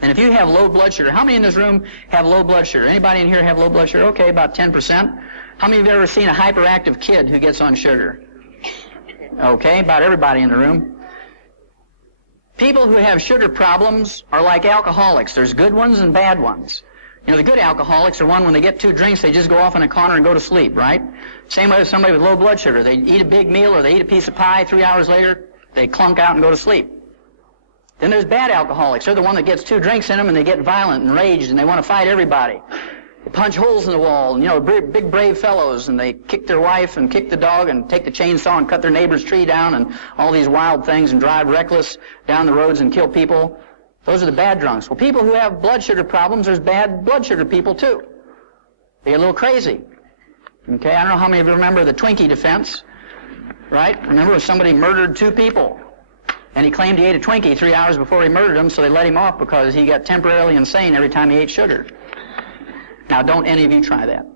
And if you have low blood sugar, how many in this room have low blood sugar? Anybody in here have low blood sugar? Okay, about 10%. How many of you have ever seen a hyperactive kid who gets on sugar? Okay, about everybody in the room. People who have sugar problems are like alcoholics. There's good ones and bad ones. You know, the good alcoholics are one when they get 2 drinks, they just go off in a corner and go to sleep, right? Same way with somebody with low blood sugar. They eat a big meal or they eat a piece of pie, 3 hours later, they clunk out and go to sleep. Then there's bad alcoholics. They're the one that gets 2 drinks in them and they get violent and raged and they want to fight everybody. They punch holes in the wall, and, you know, big brave fellows, and they kick their wife and kick the dog and take the chainsaw and cut their neighbor's tree down and all these wild things and drive reckless down the roads and kill people. Those are the bad drunks. Well, people who have blood sugar problems, there's bad blood sugar people too. They get a little crazy. Okay, I don't know how many of you remember the Twinkie defense, right? Remember when somebody murdered 2 people And he claimed he ate a Twinkie 3 hours before he murdered him, so they let him off because he got temporarily insane every time he ate sugar. Now, don't any of you try that.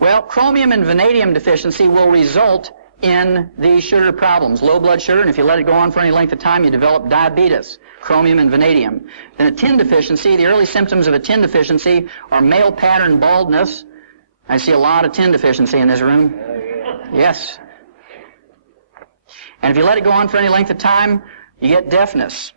Well, chromium and vanadium deficiency will result in these sugar problems. Low blood sugar, and if you let it go on for any length of time, you develop diabetes, chromium and vanadium. Then a tin deficiency, the early symptoms of a tin deficiency are male pattern baldness. I see a lot of tin deficiency in this room. Yes. And if you let it go on for any length of time, you get deafness.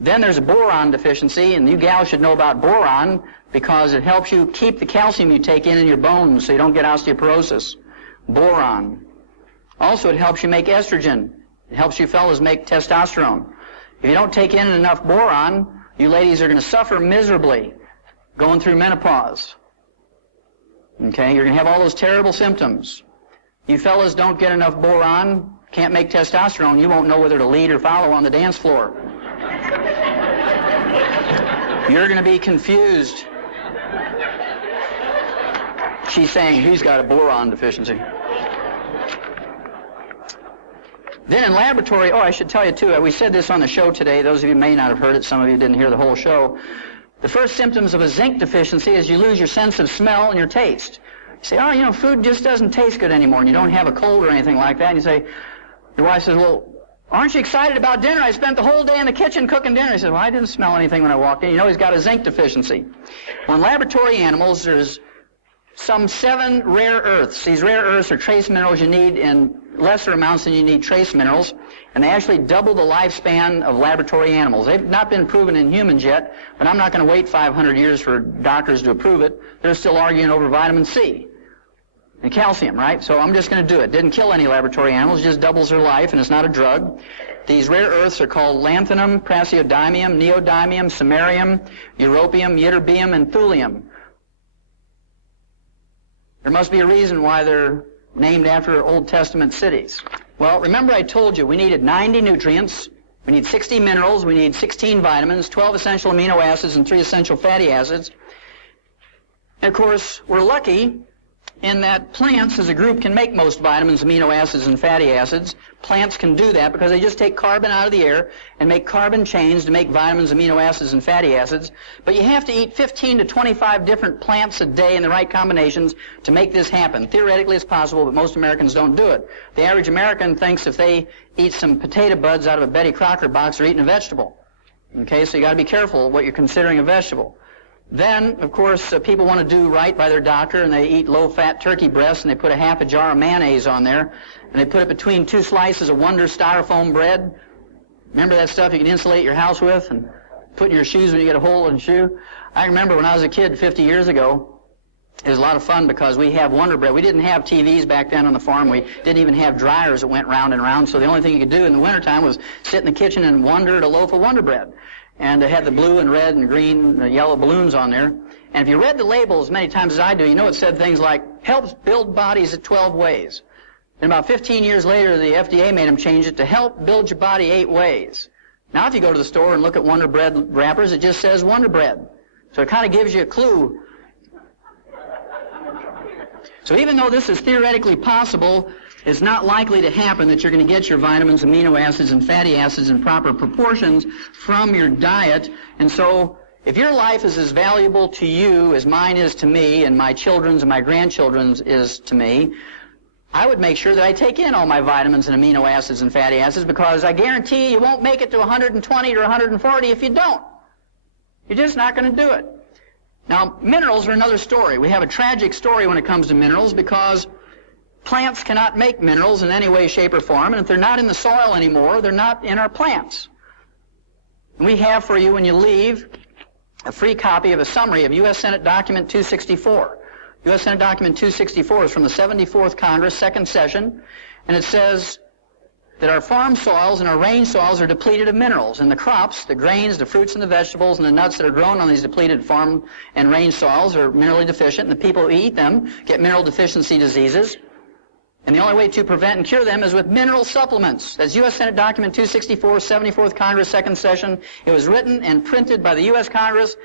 Then there's a boron deficiency, and you gals should know about boron because it helps you keep the calcium you take in your bones so you don't get osteoporosis. Boron. Also, it helps you make estrogen. It helps you fellas make testosterone. If you don't take in enough boron, you ladies are going to suffer miserably going through menopause. Okay, you're going to have all those terrible symptoms. You fellas don't get enough boron, can't make testosterone, you won't know whether to lead or follow on the dance floor. You're going to be confused. She's saying he's got a boron deficiency. Then in laboratory, I should tell you too, we said this on the show today, those of you may not have heard it, some of you didn't hear the whole show. The first symptoms of a zinc deficiency is you lose your sense of smell and your taste. You say, food just doesn't taste good anymore, and you don't have a cold or anything like that, and you say, your wife says, well, aren't you excited about dinner? I spent the whole day in the kitchen cooking dinner. He says, well, I didn't smell anything when I walked in. He's got a zinc deficiency. Well, in laboratory animals, there's some 7 rare earths. These rare earths are trace minerals you need in lesser amounts than you need trace minerals, and they actually double the lifespan of laboratory animals. They've not been proven in humans yet, but I'm not going to wait 500 years for doctors to approve it. They're still arguing over vitamin C and calcium, right? So I'm just going to do it. Didn't kill any laboratory animals, just doubles their life, and it's not a drug. These rare earths are called lanthanum, praseodymium, neodymium, samarium, europium, ytterbium, and thulium. There must be a reason why they're named after Old Testament cities. Well, remember I told you we needed 90 nutrients, we need 60 minerals, we need 16 vitamins, 12 essential amino acids, and 3 essential fatty acids. And of course, we're lucky in that plants as a group can make most vitamins, amino acids, and fatty acids. Plants can do that because they just take carbon out of the air and make carbon chains to make vitamins, amino acids, and fatty acids. But you have to eat 15 to 25 different plants a day in the right combinations to make this happen. Theoretically, it's possible, but most Americans don't do it. The average American thinks if they eat some potato buds out of a Betty Crocker box, they're eating a vegetable. Okay, so you got to be careful what you're considering a vegetable. Then, of course, people want to do right by their doctor, and they eat low-fat turkey breasts, and they put a half a jar of mayonnaise on there, and they put it between 2 slices of Wonder styrofoam bread. Remember that stuff you can insulate your house with and put in your shoes when you get a hole in the shoe? I remember when I was a kid 50 years ago, it was a lot of fun because we have Wonder Bread. We didn't have TVs back then on the farm. We didn't even have dryers that went round and round, so the only thing you could do in the wintertime was sit in the kitchen and wonder at a loaf of Wonder Bread. And it had the blue and red and green and yellow balloons on there. And if you read the labels many times as I do, you know it said things like, helps build bodies 12 ways. And about 15 years later, the FDA made them change it to help build your body 8 ways. Now, if you go to the store and look at Wonder Bread wrappers, it just says Wonder Bread. So it kind of gives you a clue. So even though this is theoretically possible, it's not likely to happen that you're going to get your vitamins, amino acids, and fatty acids in proper proportions from your diet. And so if your life is as valuable to you as mine is to me, and my children's and my grandchildren's is to me, I would make sure that I take in all my vitamins and amino acids and fatty acids, because I guarantee you won't make it to 120 or 140 if you don't. You're just not going to do it. Now, minerals are another story. We have a tragic story when it comes to minerals because plants cannot make minerals in any way, shape, or form, and if they're not in the soil anymore, they're not in our plants. We have for you, when you leave, a free copy of a summary of U.S. Senate Document 264. U.S. Senate Document 264 is from the 74th Congress, second session, and it says that our farm soils and our range soils are depleted of minerals, and the crops, the grains, the fruits and the vegetables, and the nuts that are grown on these depleted farm and range soils are minerally deficient, and the people who eat them get mineral deficiency diseases. And the only way to prevent and cure them is with mineral supplements. That's U.S. Senate Document 264, 74th Congress, second session. It was written and printed by the U.S. Congress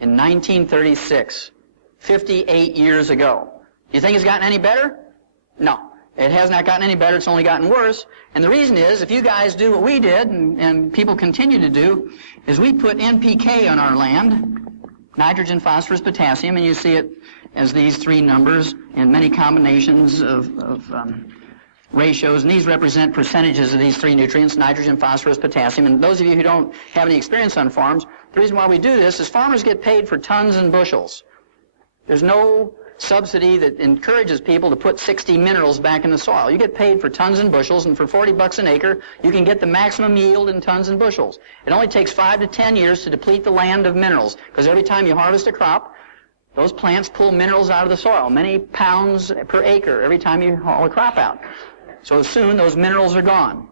in 1936, 58 years ago. Do you think it's gotten any better? No. It has not gotten any better. It's only gotten worse. And the reason is, if you guys do what we did, and people continue to do, is we put NPK on our land, nitrogen, phosphorus, potassium, and you see it as these three numbers in many combinations of ratios, and these represent percentages of these three nutrients, nitrogen, phosphorus, potassium. And those of you who don't have any experience on farms, the reason why we do this is farmers get paid for tons and bushels. There's no subsidy that encourages people to put 60 minerals back in the soil. You get paid for tons and bushels, and for $40 an acre, you can get the maximum yield in tons and bushels. It only takes 5 to 10 years to deplete the land of minerals, because every time you harvest a crop, those plants pull minerals out of the soil, many pounds per acre every time you haul a crop out. So soon those minerals are gone.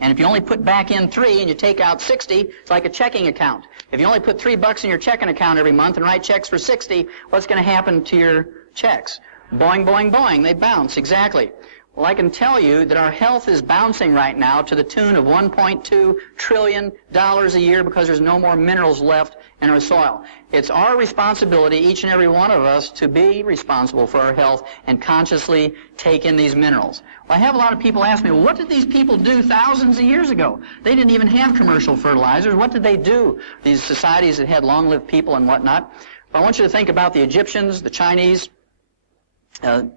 And if you only put back in 3 and you take out 60, it's like a checking account. If you only put $3 in your checking account every month and write checks for 60, what's going to happen to your checks? Boing, boing, boing. They bounce. Exactly. Well, I can tell you that our health is bouncing right now to the tune of $1.2 trillion a year because there's no more minerals left in our soil. It's our responsibility, each and every one of us, to be responsible for our health and consciously take in these minerals. Well, I have a lot of people ask me, well, what did these people do thousands of years ago? They didn't even have commercial fertilizers. What did they do? These societies that had long-lived people and whatnot. But I want you to think about the Egyptians, the Chinese,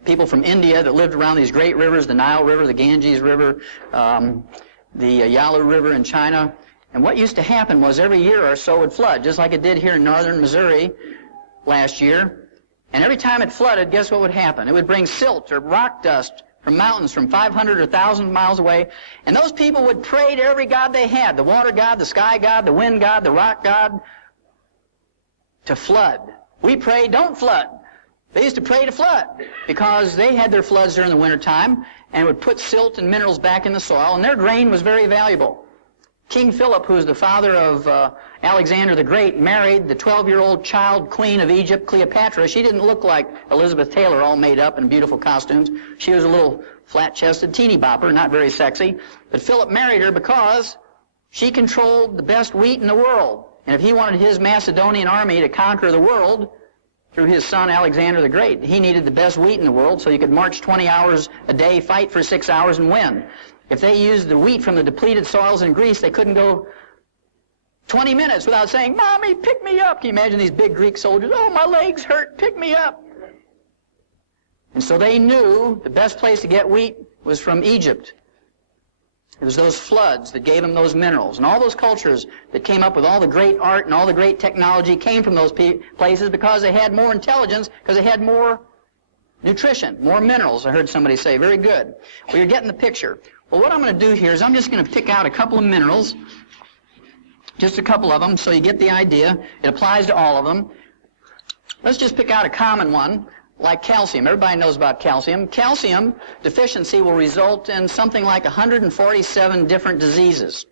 people from India that lived around these great rivers, the Nile River, the Ganges River, the Yalu River in China. And what used to happen was every year or so it would flood, just like it did here in northern Missouri last year. And every time it flooded, guess what would happen? It would bring silt or rock dust from mountains from 500 or 1,000 miles away. And those people would pray to every god they had, the water god, the sky god, the wind god, the rock god, to flood. We pray, don't flood. They used to pray to flood because they had their floods during the wintertime and would put silt and minerals back in the soil, and their grain was very valuable. King Philip, who was the father of Alexander the Great, married the 12-year-old child queen of Egypt, Cleopatra. She didn't look like Elizabeth Taylor, all made up in beautiful costumes. She was a little flat-chested teeny bopper, not very sexy. But Philip married her because she controlled the best wheat in the world. And if he wanted his Macedonian army to conquer the world through his son Alexander the Great, he needed the best wheat in the world so he could march 20 hours a day, fight for 6 hours, and win. If they used the wheat from the depleted soils in Greece, they couldn't go 20 minutes without saying, "Mommy, pick me up." Can you imagine these big Greek soldiers? "Oh, my legs hurt, pick me up." And so they knew the best place to get wheat was from Egypt. It was those floods that gave them those minerals. And all those cultures that came up with all the great art and all the great technology came from those places because they had more intelligence, because they had more nutrition, more minerals, I heard somebody say. Very good. Well, you're getting the picture. Well, what I'm going to do here is I'm just going to pick out a couple of minerals, just a couple of them, so you get the idea. It applies to all of them. Let's just pick out a common one, like calcium. Everybody knows about calcium. Calcium deficiency will result in something like 147 different diseases.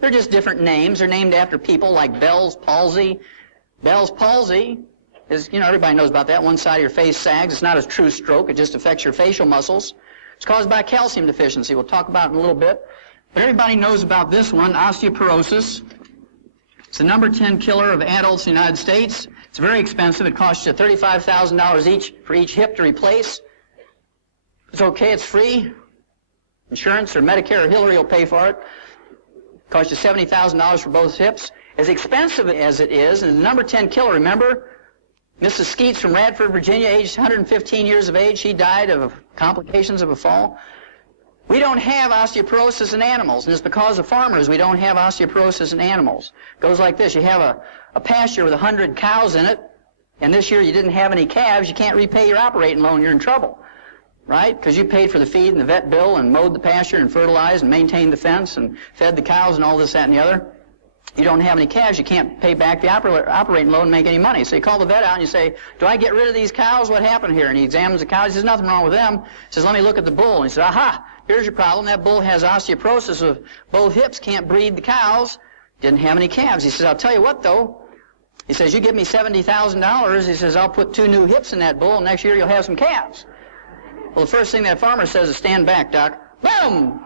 They're just different names. They're named after people like Bell's palsy. Bell's palsy is, everybody knows about that. One side of your face sags. It's not a true stroke. It just affects your facial muscles. It's caused by calcium deficiency. We'll talk about it in a little bit. But everybody knows about this one, osteoporosis. It's the number 10 killer of adults in the United States. It's very expensive. It costs you $35,000 each for each hip to replace. It's okay. It's free. Insurance or Medicare or Hillary will pay for it. It costs you $70,000 for both hips. As expensive as it is, and the number 10 killer, remember, Mrs. Skeets from Radford, Virginia, aged 115 years of age, she died of complications of a fall. We don't have osteoporosis in animals, and it's because of farmers we don't have osteoporosis in animals. It goes like this. You have a pasture with 100 cows in it, and this year you didn't have any calves, you can't repay your operating loan, you're in trouble, right? Because you paid for the feed and the vet bill and mowed the pasture and fertilized and maintained the fence and fed the cows and all this, that, and the other. You don't have any calves, you can't pay back the operating loan and make any money. So you call the vet out and you say, "Do I get rid of these cows? What happened here?" And he examines the cows. He says, "Nothing wrong with them." He says, "Let me look at the bull." And he says, "Aha, here's your problem. That bull has osteoporosis of both hips, can't breed the cows, didn't have any calves." He says, "I'll tell you what, though." He says, "You give me $70,000. He says, "I'll put 2 new hips in that bull, and next year you'll have some calves." Well, the first thing that farmer says is, "Stand back, Doc." Boom!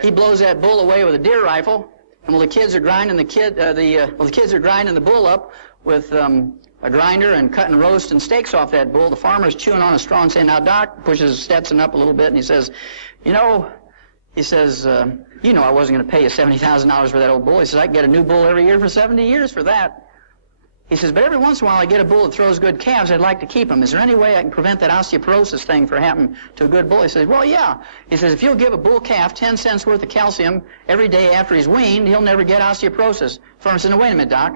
He blows that bull away with a deer rifle. And while the kids are grinding the bull up with a grinder and cutting roast and steaks off that bull, the farmer's chewing on a straw and saying, "Now, Doc," pushes Stetson up a little bit, and he says, you know, he says, you know I wasn't going to pay you $70,000 for that old bull. He says, I can get a new bull every year for 70 years for that. He says, but every once in a while I get a bull that throws good calves. I'd like to keep them. Is there any way I can prevent that osteoporosis thing from happening to a good bull? He says, well, yeah. He says, if you'll give a bull calf 10 cents worth of calcium every day after he's weaned, he'll never get osteoporosis. Farmer says, no, wait a minute, Doc.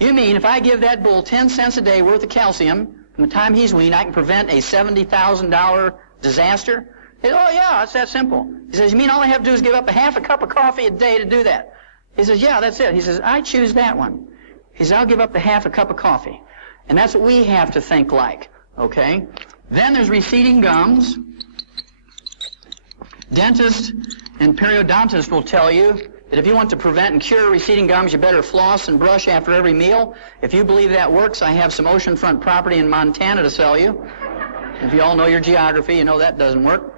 You mean if I give that bull 10 cents a day worth of calcium from the time he's weaned, I can prevent a $70,000 disaster? He says, oh, yeah, it's that simple. He says, you mean all I have to do is give up a half a cup of coffee a day to do that? He says, yeah, that's it. He says, I choose that one. He says, I'll give up the half a cup of coffee. And that's what we have to think like, okay? Then there's receding gums. Dentists and periodontists will tell you that if you want to prevent and cure receding gums, you better floss and brush after every meal. If you believe that works, I have some oceanfront property in Montana to sell you. If you all know your geography, you know that doesn't work.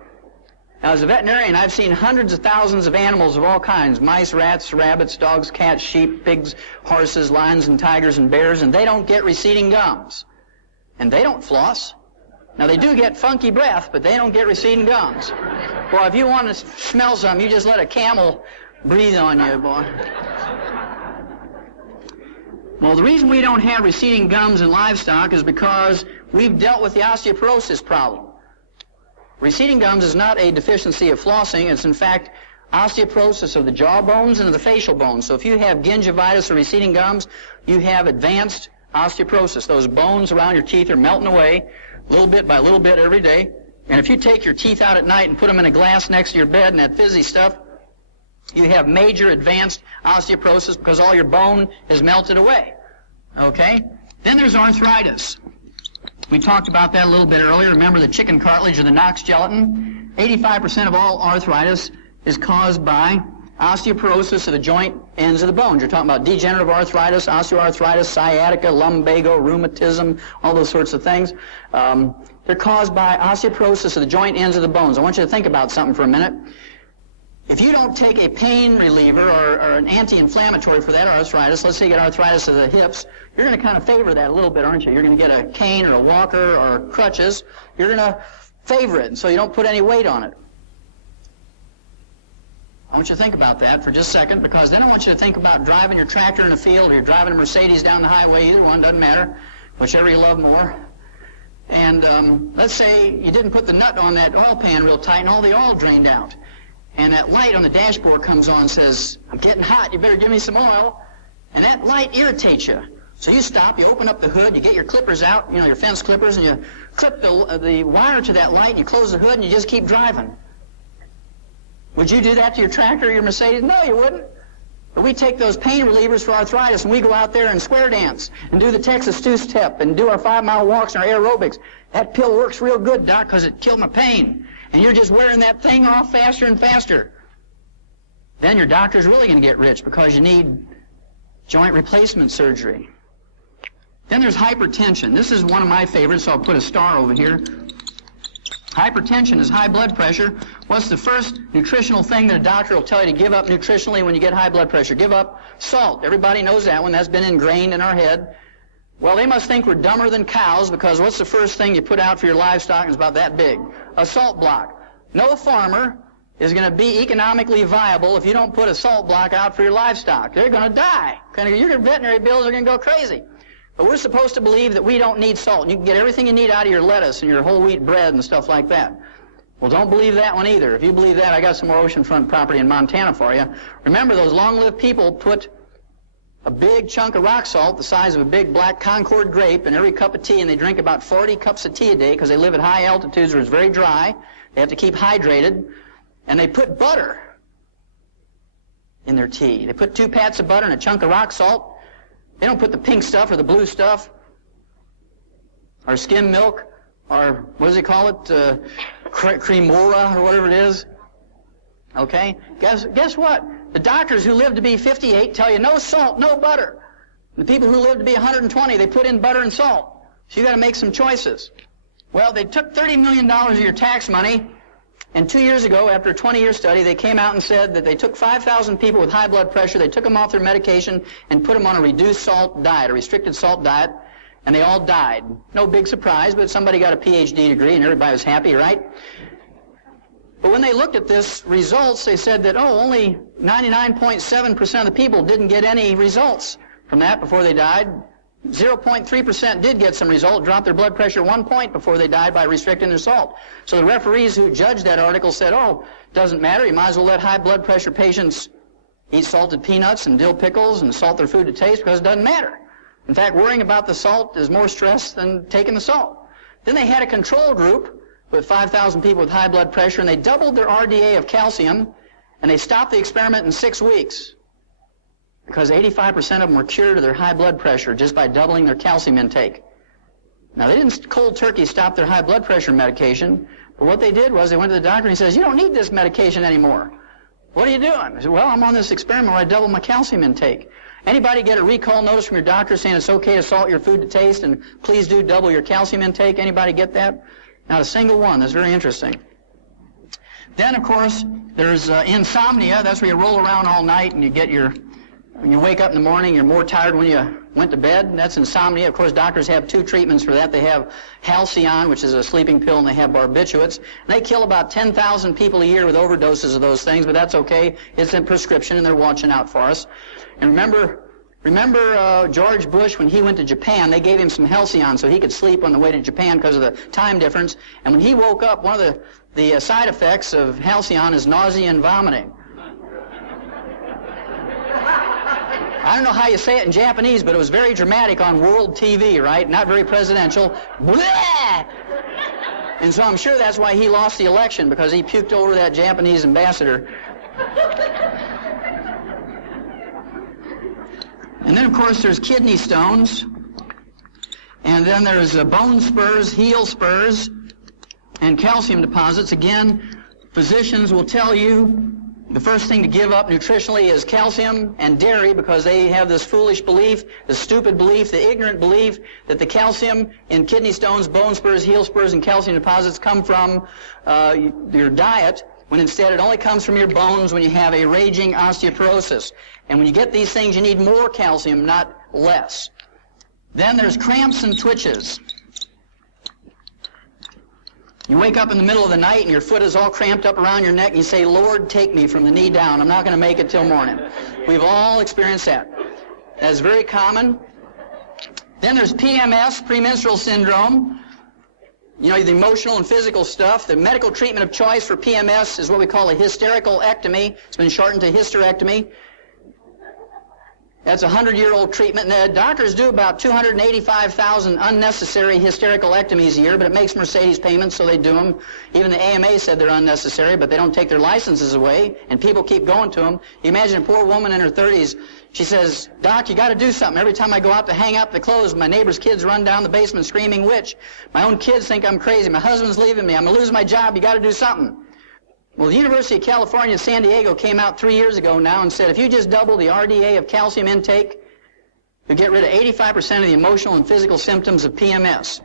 Now, as a veterinarian, I've seen hundreds of thousands of animals of all kinds, mice, rats, rabbits, dogs, cats, sheep, pigs, horses, lions, and tigers, and bears, and they don't get receding gums. And they don't floss. Now, they do get funky breath, but they don't get receding gums. Well, if you want to smell something, you just let a camel breathe on you, boy. Well, the reason we don't have receding gums in livestock is because we've dealt with the osteoporosis problem. Receding gums is not a deficiency of flossing. It's, in fact, osteoporosis of the jaw bones and of the facial bones. So if you have gingivitis or receding gums, you have advanced osteoporosis. Those bones around your teeth are melting away little bit by little bit every day. And if you take your teeth out at night and put them in a glass next to your bed and that fizzy stuff, you have major advanced osteoporosis because all your bone has melted away. Okay? Then there's arthritis. We talked about that a little bit earlier. Remember the chicken cartilage or the Knox gelatin? 85% of all arthritis is caused by osteoporosis of the joint ends of the bones. You're talking about degenerative arthritis, osteoarthritis, sciatica, lumbago, rheumatism, all those sorts of things. They're caused by osteoporosis of the joint ends of the bones. I want you to think about something for a minute. If you don't take a pain reliever or an anti-inflammatory for that arthritis, let's say you get arthritis of the hips, you're going to kind of favor that a little bit, aren't you? You're going to get a cane or a walker or crutches. You're going to favor it, so you don't put any weight on it. I want you to think about that for just a second, because then I want you to think about driving your tractor in a field, or you're driving a Mercedes down the highway. Either one, doesn't matter, whichever you love more. And let's say you didn't put the nut on that oil pan real tight and all the oil drained out. And that light on the dashboard comes on and says, getting hot, you better give me some oil. And that light irritates you. So you stop, you open up the hood, you get your clippers out, you know, your fence clippers, and you clip the wire to that light, and you close the hood, and you just keep driving. Would you do that to your tractor or your Mercedes? No, you wouldn't. But we take those pain relievers for arthritis, and we go out there and square dance, and do the Texas two-step, and do our 5-mile walks and our aerobics. That pill works real good, Doc, because it killed my pain. And you're just wearing that thing off faster and faster. Then your doctor's really going to get rich, because you need joint replacement surgery. Then there's hypertension. This is one of my favorites, so I'll put a star over here. Hypertension is high blood pressure. What's the first nutritional thing that a doctor will tell you to give up nutritionally when you get high blood pressure? Give up salt. Everybody knows that one. That's been ingrained in our head. Well, they must think we're dumber than cows, because what's the first thing you put out for your livestock? It's about that big. A salt block. No farmer is going to be economically viable if you don't put a salt block out for your livestock. They're going to die. Your veterinary bills are going to go crazy. But we're supposed to believe that we don't need salt. You can get everything you need out of your lettuce and your whole wheat bread and stuff like that. Well, don't believe that one either. If you believe that, I got some more oceanfront property in Montana for you. Remember, those long-lived people put a big chunk of rock salt the size of a big black Concord grape in every cup of tea, and they drink about 40 cups of tea a day because they live at high altitudes where it's very dry. They have to keep hydrated. And they put butter in their tea. They put 2 pats of butter and a chunk of rock salt. They don't put the pink stuff or the blue stuff or skim milk or, what does he call it, cremora or whatever it is. Okay? Guess what? The doctors who live to be 58 tell you no salt, no butter. The people who live to be 120, they put in butter and salt. So you got to make some choices. Well, they took $30 million of your tax money, and 2 years ago, after a 20-year study, they came out and said that they took 5,000 people with high blood pressure, they took them off their medication, and put them on a reduced salt diet, a restricted salt diet, and they all died. No big surprise, but somebody got a PhD degree, and everybody was happy, right? But when they looked at this results, they said that, only 99.7% of the people didn't get any results from that before they died. 0.3% did get some result, dropped their blood pressure 1 point before they died by restricting their salt. So the referees who judged that article said, doesn't matter, you might as well let high blood pressure patients eat salted peanuts and dill pickles and salt their food to taste because it doesn't matter. In fact, worrying about the salt is more stress than taking the salt. Then they had a control group with 5,000 people with high blood pressure, and they doubled their RDA of calcium, and they stopped the experiment in 6 weeks because 85% of them were cured of their high blood pressure just by doubling their calcium intake. Now, they didn't cold turkey stop their high blood pressure medication, but what they did was they went to the doctor and he says, you don't need this medication anymore. What are you doing? He said, well, I'm on this experiment where I double my calcium intake. Anybody get a recall notice from your doctor saying it's okay to salt your food to taste and please do double your calcium intake? Anybody get that? Not a single one. That's very interesting. Then, of course, there's insomnia. That's where you roll around all night and when you wake up in the morning, you're more tired when you went to bed. That's insomnia. Of course, doctors have 2 treatments for that. They have Halcyon, which is a sleeping pill, and they have barbiturates. And they kill about 10,000 people a year with overdoses of those things, but that's okay. It's a prescription, and they're watching out for us. And remember George Bush, when he went to Japan, they gave him some Halcyon so he could sleep on the way to Japan because of the time difference. And when he woke up, one of the side effects of Halcyon is nausea and vomiting. I don't know how you say it in Japanese, but it was very dramatic on world TV, right? Not very presidential. Blah! And so I'm sure that's why he lost the election, because he puked over that Japanese ambassador. And then, of course, there's kidney stones. And then there's bone spurs, heel spurs, and calcium deposits. Again, physicians will tell you the first thing to give up nutritionally is calcium and dairy, because they have this foolish belief, the stupid belief, the ignorant belief that the calcium in kidney stones, bone spurs, heel spurs, and calcium deposits come from your diet, when instead it only comes from your bones when you have a raging osteoporosis. And when you get these things, you need more calcium, not less. Then there's cramps and twitches. You wake up in the middle of the night and your foot is all cramped up around your neck and you say, Lord, take me from the knee down. I'm not going to make it till morning. We've all experienced that. That's very common. Then there's PMS, premenstrual syndrome. You know, the emotional and physical stuff. The medical treatment of choice for PMS is what we call a hysterical ectomy. It's been shortened to hysterectomy. That's a 100-year-old treatment. And the doctors do about 285,000 unnecessary hysterical ectomies a year, but it makes Mercedes payments, so they do them. Even the AMA said they're unnecessary, but they don't take their licenses away, and people keep going to them. You imagine a poor woman in her 30s. She says, Doc, you got to do something. Every time I go out to hang up the clothes, my neighbor's kids run down the basement screaming witch. My own kids think I'm crazy. My husband's leaving me. I'm going to lose my job. You got to do something. Well, the University of California, San Diego came out 3 years ago now and said if you just double the RDA of calcium intake, you get rid of 85% of the emotional and physical symptoms of PMS.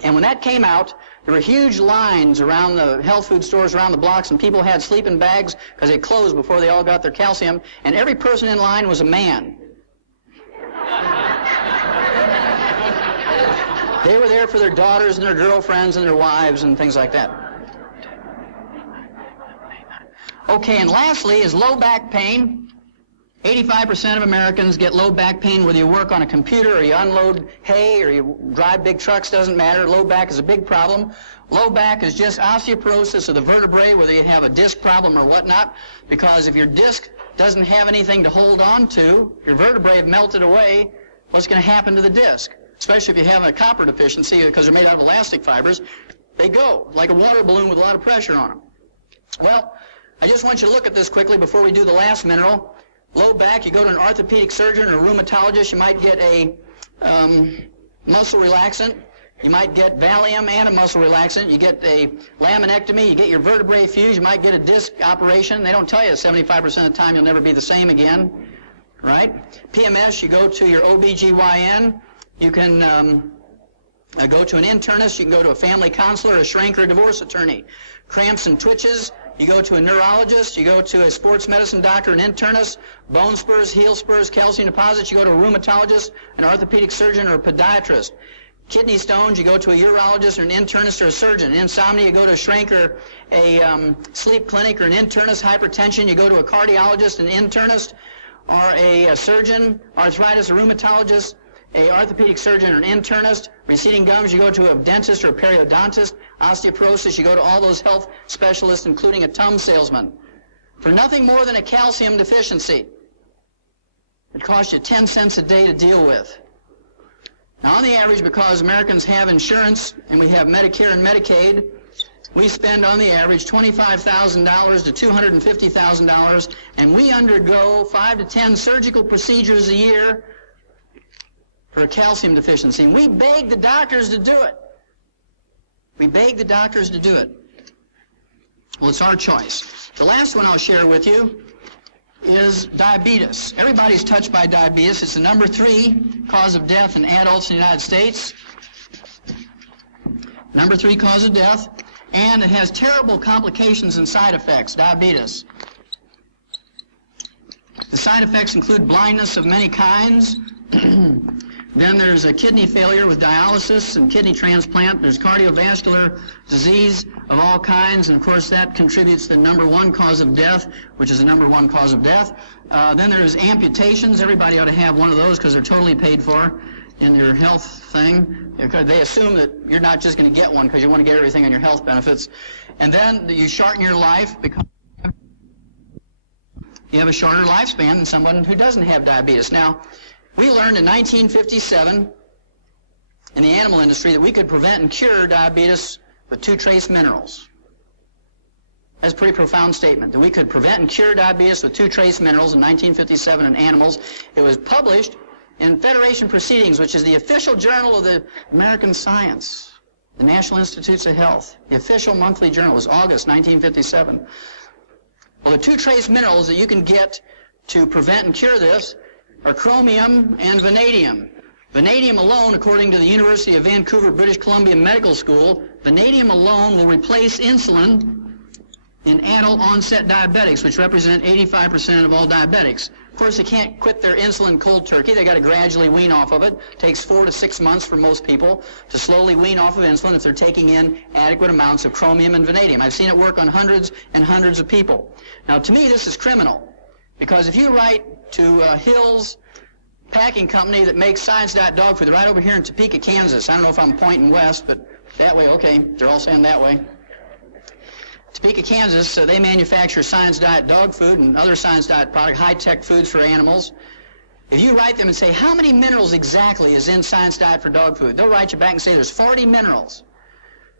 And when that came out, there were huge lines around the health food stores around the blocks, and people had sleeping bags because they closed before they all got their calcium, and every person in line was a man. They were there for their daughters and their girlfriends and their wives and things like that. Okay, and lastly is low back pain. 85% of Americans get low back pain whether you work on a computer or you unload hay or you drive big trucks, doesn't matter. Low back is a big problem. Low back is just osteoporosis of the vertebrae, whether you have a disc problem or whatnot, because if your disc doesn't have anything to hold on to, your vertebrae have melted away, what's going to happen to the disc? Especially if you have a copper deficiency, because they're made out of elastic fibers, they go like a water balloon with a lot of pressure on them. Well, I just want you to look at this quickly before we do the last mineral. Low back, you go to an orthopedic surgeon or a rheumatologist, you might get a muscle relaxant. You might get Valium and a muscle relaxant. You get a laminectomy. You get your vertebrae fused. You might get a disc operation. They don't tell you 75% of the time you'll never be the same again, right? PMS, you go to your OBGYN. You can go to an internist. You can go to a family counselor, a shrink, or a divorce attorney. Cramps and twitches, you go to a neurologist. You go to a sports medicine doctor, an internist. Bone spurs, heel spurs, calcium deposits, you go to a rheumatologist, an orthopedic surgeon, or a podiatrist. Kidney stones, you go to a urologist or an internist or a surgeon. Insomnia, you go to a shrink or a sleep clinic or an internist. Hypertension, you go to a cardiologist, an internist, or a surgeon. Arthritis, a rheumatologist, a orthopedic surgeon or an internist. Receding gums, you go to a dentist or a periodontist. Osteoporosis, you go to all those health specialists, including a thumb salesman, for nothing more than a calcium deficiency. It costs you 10 cents a day to deal with. Now, on the average, because Americans have insurance and we have Medicare and Medicaid, we spend on the average $25,000 to $250,000, and we undergo 5 to 10 surgical procedures a year for a calcium deficiency. And we beg the doctors to do it. We beg the doctors to do it. Well, it's our choice. The last one I'll share with you is diabetes. Everybody's touched by diabetes. It's the number 3 cause of death in adults in the United States. Number 3 cause of death. And it has terrible complications and side effects, diabetes. The side effects include blindness of many kinds. Then there's a kidney failure with dialysis and kidney transplant. There's cardiovascular disease of all kinds, and of course that contributes to the number 1 cause of death, which is the number 1 cause of death. Then there's amputations. Everybody ought to have one of those because they're totally paid for in your health thing. They assume that you're not just going to get one because you want to get everything in your health benefits. And then you shorten your life because you have a shorter lifespan than someone who doesn't have diabetes. Now, we learned in 1957 in the animal industry that we could prevent and cure diabetes with 2 trace minerals. That's a pretty profound statement, that we could prevent and cure diabetes with 2 trace minerals in 1957 in animals. It was published in Federation Proceedings, which is the official journal of the American Science, the National Institutes of Health. The official monthly journal was August 1957. Well, the 2 trace minerals that you can get to prevent and cure this are chromium and vanadium. Vanadium alone, according to the University of Vancouver, British Columbia Medical School, vanadium alone will replace insulin in adult onset diabetics, which represent 85% of all diabetics. Of course, they can't quit their insulin cold turkey. They got to gradually wean off of it. It takes 4 to 6 months for most people to slowly wean off of insulin if they're taking in adequate amounts of chromium and vanadium. I've seen it work on hundreds and hundreds of people. Now, to me, this is criminal, because if you write to Hill's Packing Company that makes Science Diet dog food, they're right over here in Topeka, Kansas. I don't know if I'm pointing west, but that way, okay, they're all saying that way. Topeka, Kansas, they manufacture Science Diet dog food and other Science Diet products, high-tech foods for animals. If you write them and say, how many minerals exactly is in Science Diet for dog food, they'll write you back and say there's 40 minerals.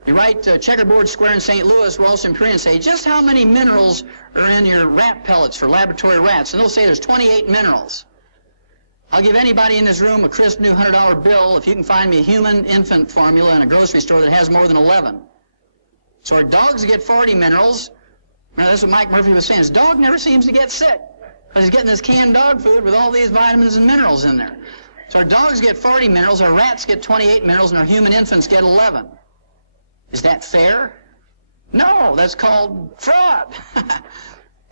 You write Checkerboard Square in St. Louis, Ralston Purina, and say, just how many minerals are in your rat pellets for laboratory rats? And they'll say there's 28 minerals. I'll give anybody in this room a crisp new $100 bill if you can find me a human infant formula in a grocery store that has more than 11. So our dogs get 40 minerals. Now, that's what Mike Murphy was saying. His dog never seems to get sick because he's getting this canned dog food with all these vitamins and minerals in there. So our dogs get 40 minerals, our rats get 28 minerals, and our human infants get 11. Is that fair? No, that's called fraud.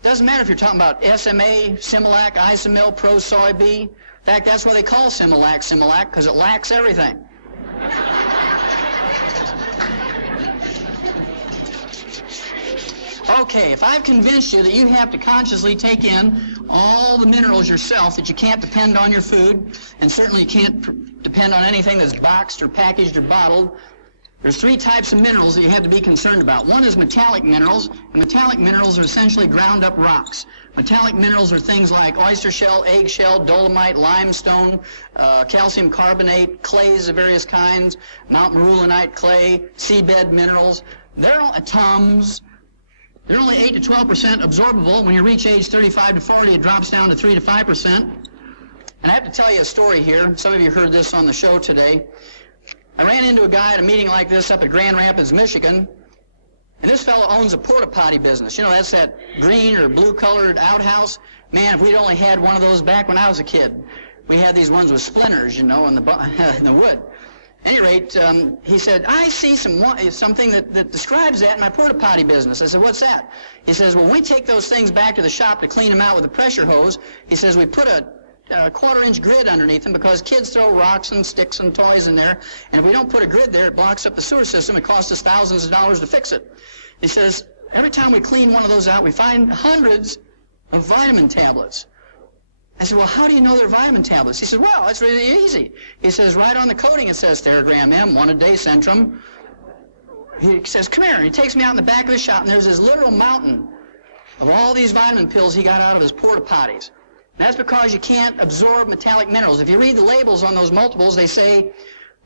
Doesn't matter if you're talking about SMA, Similac, Isomil, Pro Soy B. In fact, that's why they call Similac, because it lacks everything. Okay, if I've convinced you that you have to consciously take in all the minerals yourself, that you can't depend on your food, and certainly you can't depend on anything that's boxed or packaged or bottled, there's 3 types of minerals that you have to be concerned about. One is metallic minerals. And metallic minerals are essentially ground up rocks. Metallic minerals are things like oyster shell, eggshell, dolomite, limestone, calcium carbonate, clays of various kinds, Mount Marulanite clay, seabed minerals. They're all Tums. They're only 8 to 12% absorbable. When you reach age 35 to 40, it drops down to 3 to 5%. And I have to tell you a story here. Some of you heard this on the show today. I ran into a guy at a meeting like this up at Grand Rapids, Michigan, and this fellow owns a porta potty business. You know, that's that green or blue-colored outhouse. Man, if we'd only had one of those back when I was a kid. We had these ones with splinters, you know, in the wood. At any rate, he said, I see something that describes that in my porta potty business. I said, what's that? He says, well, when we take those things back to the shop to clean them out with a pressure hose, he says, we put a quarter-inch grid underneath them because kids throw rocks and sticks and toys in there, and if we don't put a grid there, it blocks up the sewer system. It costs us thousands of dollars to fix it. He says, every time we clean one of those out, we find hundreds of vitamin tablets. I said, well, how do you know they're vitamin tablets? He said, well, it's really easy. He says, right on the coating it says Theragram M, 1 a day Centrum. He says, come here, and he takes me out in the back of the shop, and there's this literal mountain of all these vitamin pills he got out of his porta potties. That's because you can't absorb metallic minerals. If you read the labels on those multiples, they say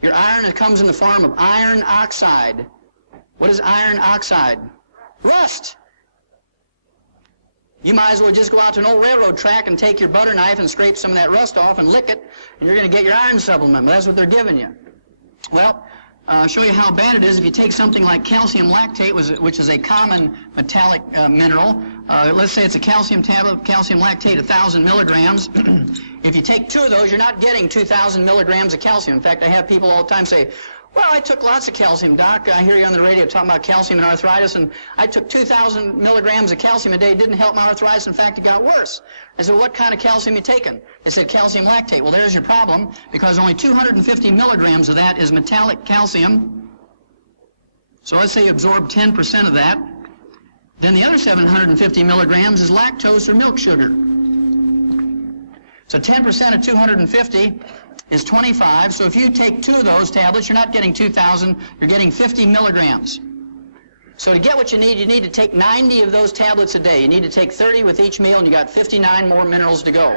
your iron comes in the form of iron oxide. What is iron oxide? Rust. You might as well just go out to an old railroad track and take your butter knife and scrape some of that rust off and lick it, and you're going to get your iron supplement. But that's what they're giving you. Well, I'll show you how bad it is if you take something like calcium lactate, which is a common metallic mineral. Let's say it's a calcium tablet, calcium lactate, 1,000 milligrams. If you take 2 of those, you're not getting 2,000 milligrams of calcium. In fact, I have people all the time say, well, I took lots of calcium, Doc. I hear you on the radio talking about calcium and arthritis, and I took 2,000 milligrams of calcium a day. It didn't help my arthritis. In fact, it got worse. I said, what kind of calcium are you taking? They said calcium lactate. Well, there's your problem, because only 250 milligrams of that is metallic calcium. So let's say you absorb 10% of that. Then the other 750 milligrams is lactose or milk sugar. So 10% of 250 is 25. So if you take 2 of those tablets, you're not getting 2,000, you're getting 50 milligrams. So to get what you need to take 90 of those tablets a day. You need to take 30 with each meal, and you got 59 more minerals to go.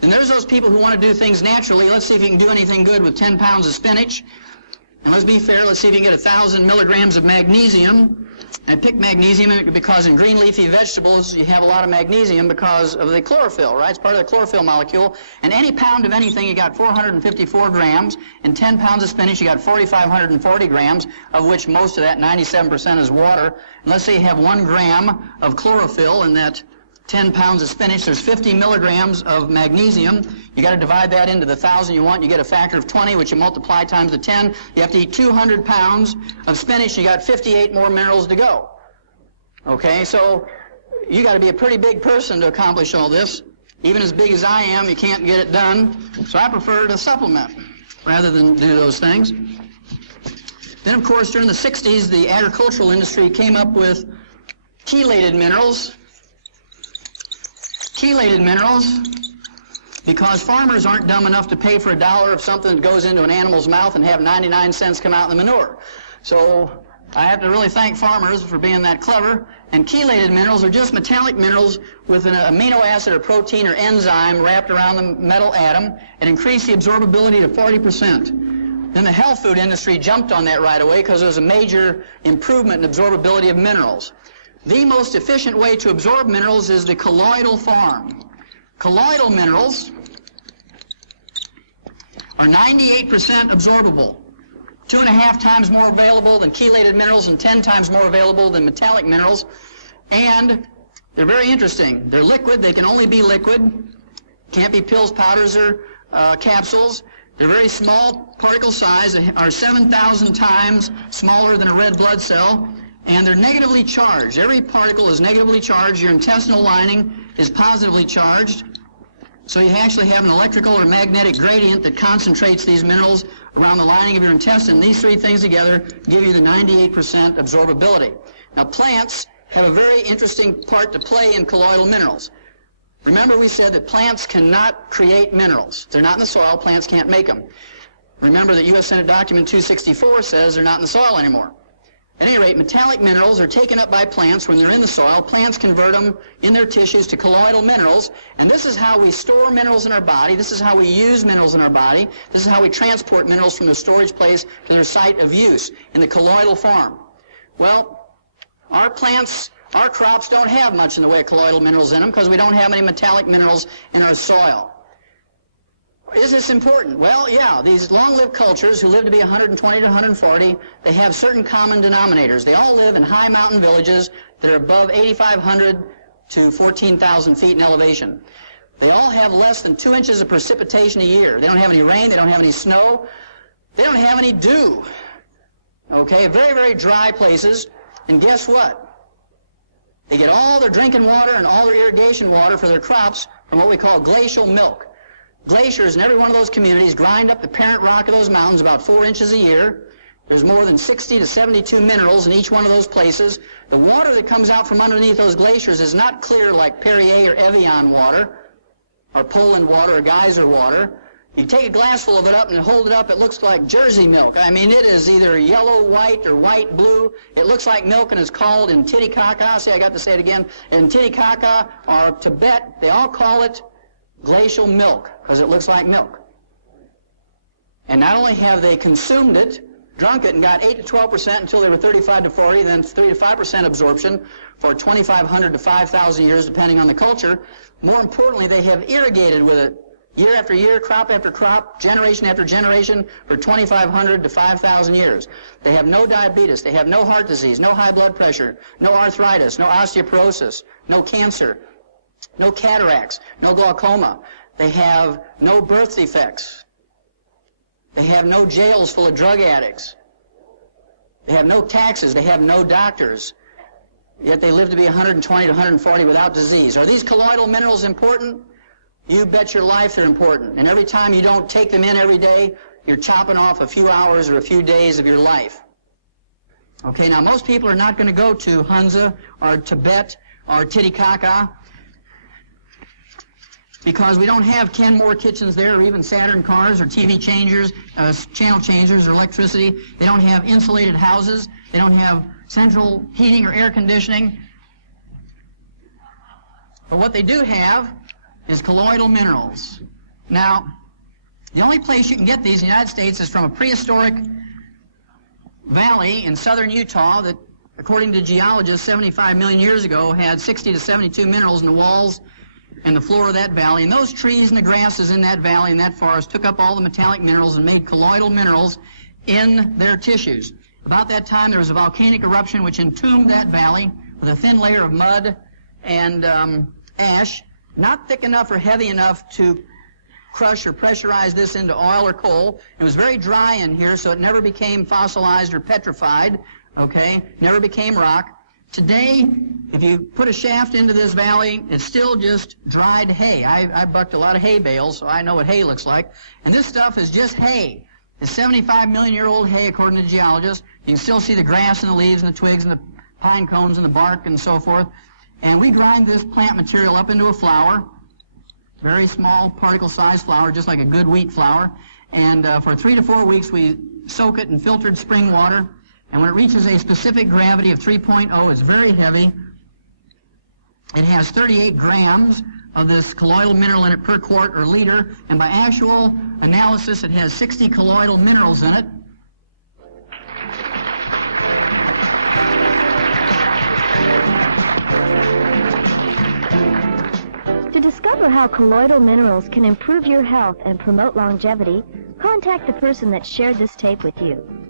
Then there's those people who want to do things naturally. Let's see if you can do anything good with 10 pounds of spinach. And let's be fair, let's see if you can get 1,000 milligrams of magnesium. I picked magnesium because in green leafy vegetables you have a lot of magnesium because of the chlorophyll, right? It's part of the chlorophyll molecule. And any pound of anything, you got 454 grams. And 10 pounds of spinach, you got 4,540 grams, of which most of that, 97%, is water. And let's say you have 1 gram of chlorophyll in that 10 pounds of spinach. There's 50 milligrams of magnesium. You got to divide that into the 1,000 you want. You get a factor of 20, which you multiply times the 10. You have to eat 200 pounds of spinach. You got 58 more minerals to go. Okay, so you got to be a pretty big person to accomplish all this. Even as big as I am, you can't get it done. So I prefer to supplement rather than do those things. Then, of course, during the 60s, the agricultural industry came up with chelated minerals. Chelated minerals, because farmers aren't dumb enough to pay for $1 of something that goes into an animal's mouth and have 99 cents come out in the manure. So I have to really thank farmers for being that clever. And chelated minerals are just metallic minerals with an amino acid or protein or enzyme wrapped around the metal atom and increase the absorbability to 40%. Then the health food industry jumped on that right away because there was a major improvement in absorbability of minerals. The most efficient way to absorb minerals is the colloidal form. Colloidal minerals are 98% absorbable, 2.5 times more available than chelated minerals and 10 times more available than metallic minerals. And they're very interesting. They're liquid. They can only be liquid. Can't be pills, powders, or capsules. They're very small particle size. They are 7,000 times smaller than a red blood cell. And they're negatively charged. Every particle is negatively charged. Your intestinal lining is positively charged. So you actually have an electrical or magnetic gradient that concentrates these minerals around the lining of your intestine. These 3 things together give you the 98% absorbability. Now, plants have a very interesting part to play in colloidal minerals. Remember, we said that plants cannot create minerals. They're not in the soil. Plants can't make them. Remember that U.S. Senate Document 264 says they're not in the soil anymore. At any rate, metallic minerals are taken up by plants when they're in the soil. Plants convert them in their tissues to colloidal minerals, and this is how we store minerals in our body. This is how we use minerals in our body. This is how we transport minerals from their storage place to their site of use in the colloidal form. Well, our plants, our crops don't have much in the way of colloidal minerals in them because we don't have any metallic minerals in our soil. Is this important? Well, yeah, these long-lived cultures who live to be 120 to 140, they have certain common denominators. They all live in high mountain villages that are above 8,500 to 14,000 feet in elevation. They all have less than 2 inches of precipitation a year. They don't have any rain, they don't have any snow, they don't have any dew. Okay, very, very dry places. And guess what? They get all their drinking water and all their irrigation water for their crops from from what we call glacial milk. Glaciers in every one of those communities grind up the parent rock of those mountains about 4 inches a year. There's more than 60 to 72 minerals in each one of those places. The water that comes out from underneath those glaciers is not clear like Perrier or Evian water, or Poland water, or geyser water. You take a glass full of it up and hold it up, it looks like Jersey milk. I mean, it is either yellow, white, or white, blue. It looks like milk, and it's called in Titicaca, see, I got to say it again, in Titicaca or Tibet, they all call it glacial milk, because it looks like milk. And not only have they consumed it, drunk it, and got 8 to 12% until they were 35 to 40, then 3 to 5% absorption for 2,500 to 5,000 years, depending on the culture. More importantly, they have irrigated with it year after year, crop after crop, generation after generation for 2,500 to 5,000 years. They have no diabetes, they have no heart disease, no high blood pressure, no arthritis, no osteoporosis, no cancer, no cataracts, no glaucoma. They have no birth defects. They have no jails full of drug addicts. They have no taxes. They have no doctors. Yet they live to be 120 to 140 without disease. Are these colloidal minerals important? You bet your life they're important. And every time you don't take them in every day, you're chopping off a few hours or a few days of your life. Okay, now most people are not going to go to Hunza or Tibet or Titicaca because we don't have Kenmore kitchens there, or even Saturn cars, or TV changers, channel changers, or electricity. They don't have insulated houses. They don't have central heating or air conditioning. But what they do have is colloidal minerals. Now, the only place you can get these in the United States is from a prehistoric valley in southern Utah that, according to geologists, 75 million years ago had 60 to 72 minerals in the walls and the floor of that valley. And those trees and the grasses in that valley and that forest took up all the metallic minerals and made colloidal minerals in their tissues. About that time, there was a volcanic eruption which entombed that valley with a thin layer of mud and ash, not thick enough or heavy enough to crush or pressurize this into oil or coal. It was very dry in here, so it never became fossilized or petrified, okay? Never became rock. Today, if you put a shaft into this valley, it's still just dried hay. I bucked a lot of hay bales, so I know what hay looks like. And this stuff is just hay. It's 75 million year old hay, according to geologists. You can still see the grass and the leaves and the twigs and the pine cones and the bark and so forth. And we grind this plant material up into a flour, very small particle-sized flour, just like a good wheat flour. And for 3 to 4 weeks, we soak it in filtered spring water. And when it reaches a specific gravity of 3.0, it's very heavy. It has 38 grams of this colloidal mineral in it per quart or liter. And by actual analysis, it has 60 colloidal minerals in it. To discover how colloidal minerals can improve your health and promote longevity, contact the person that shared this tape with you.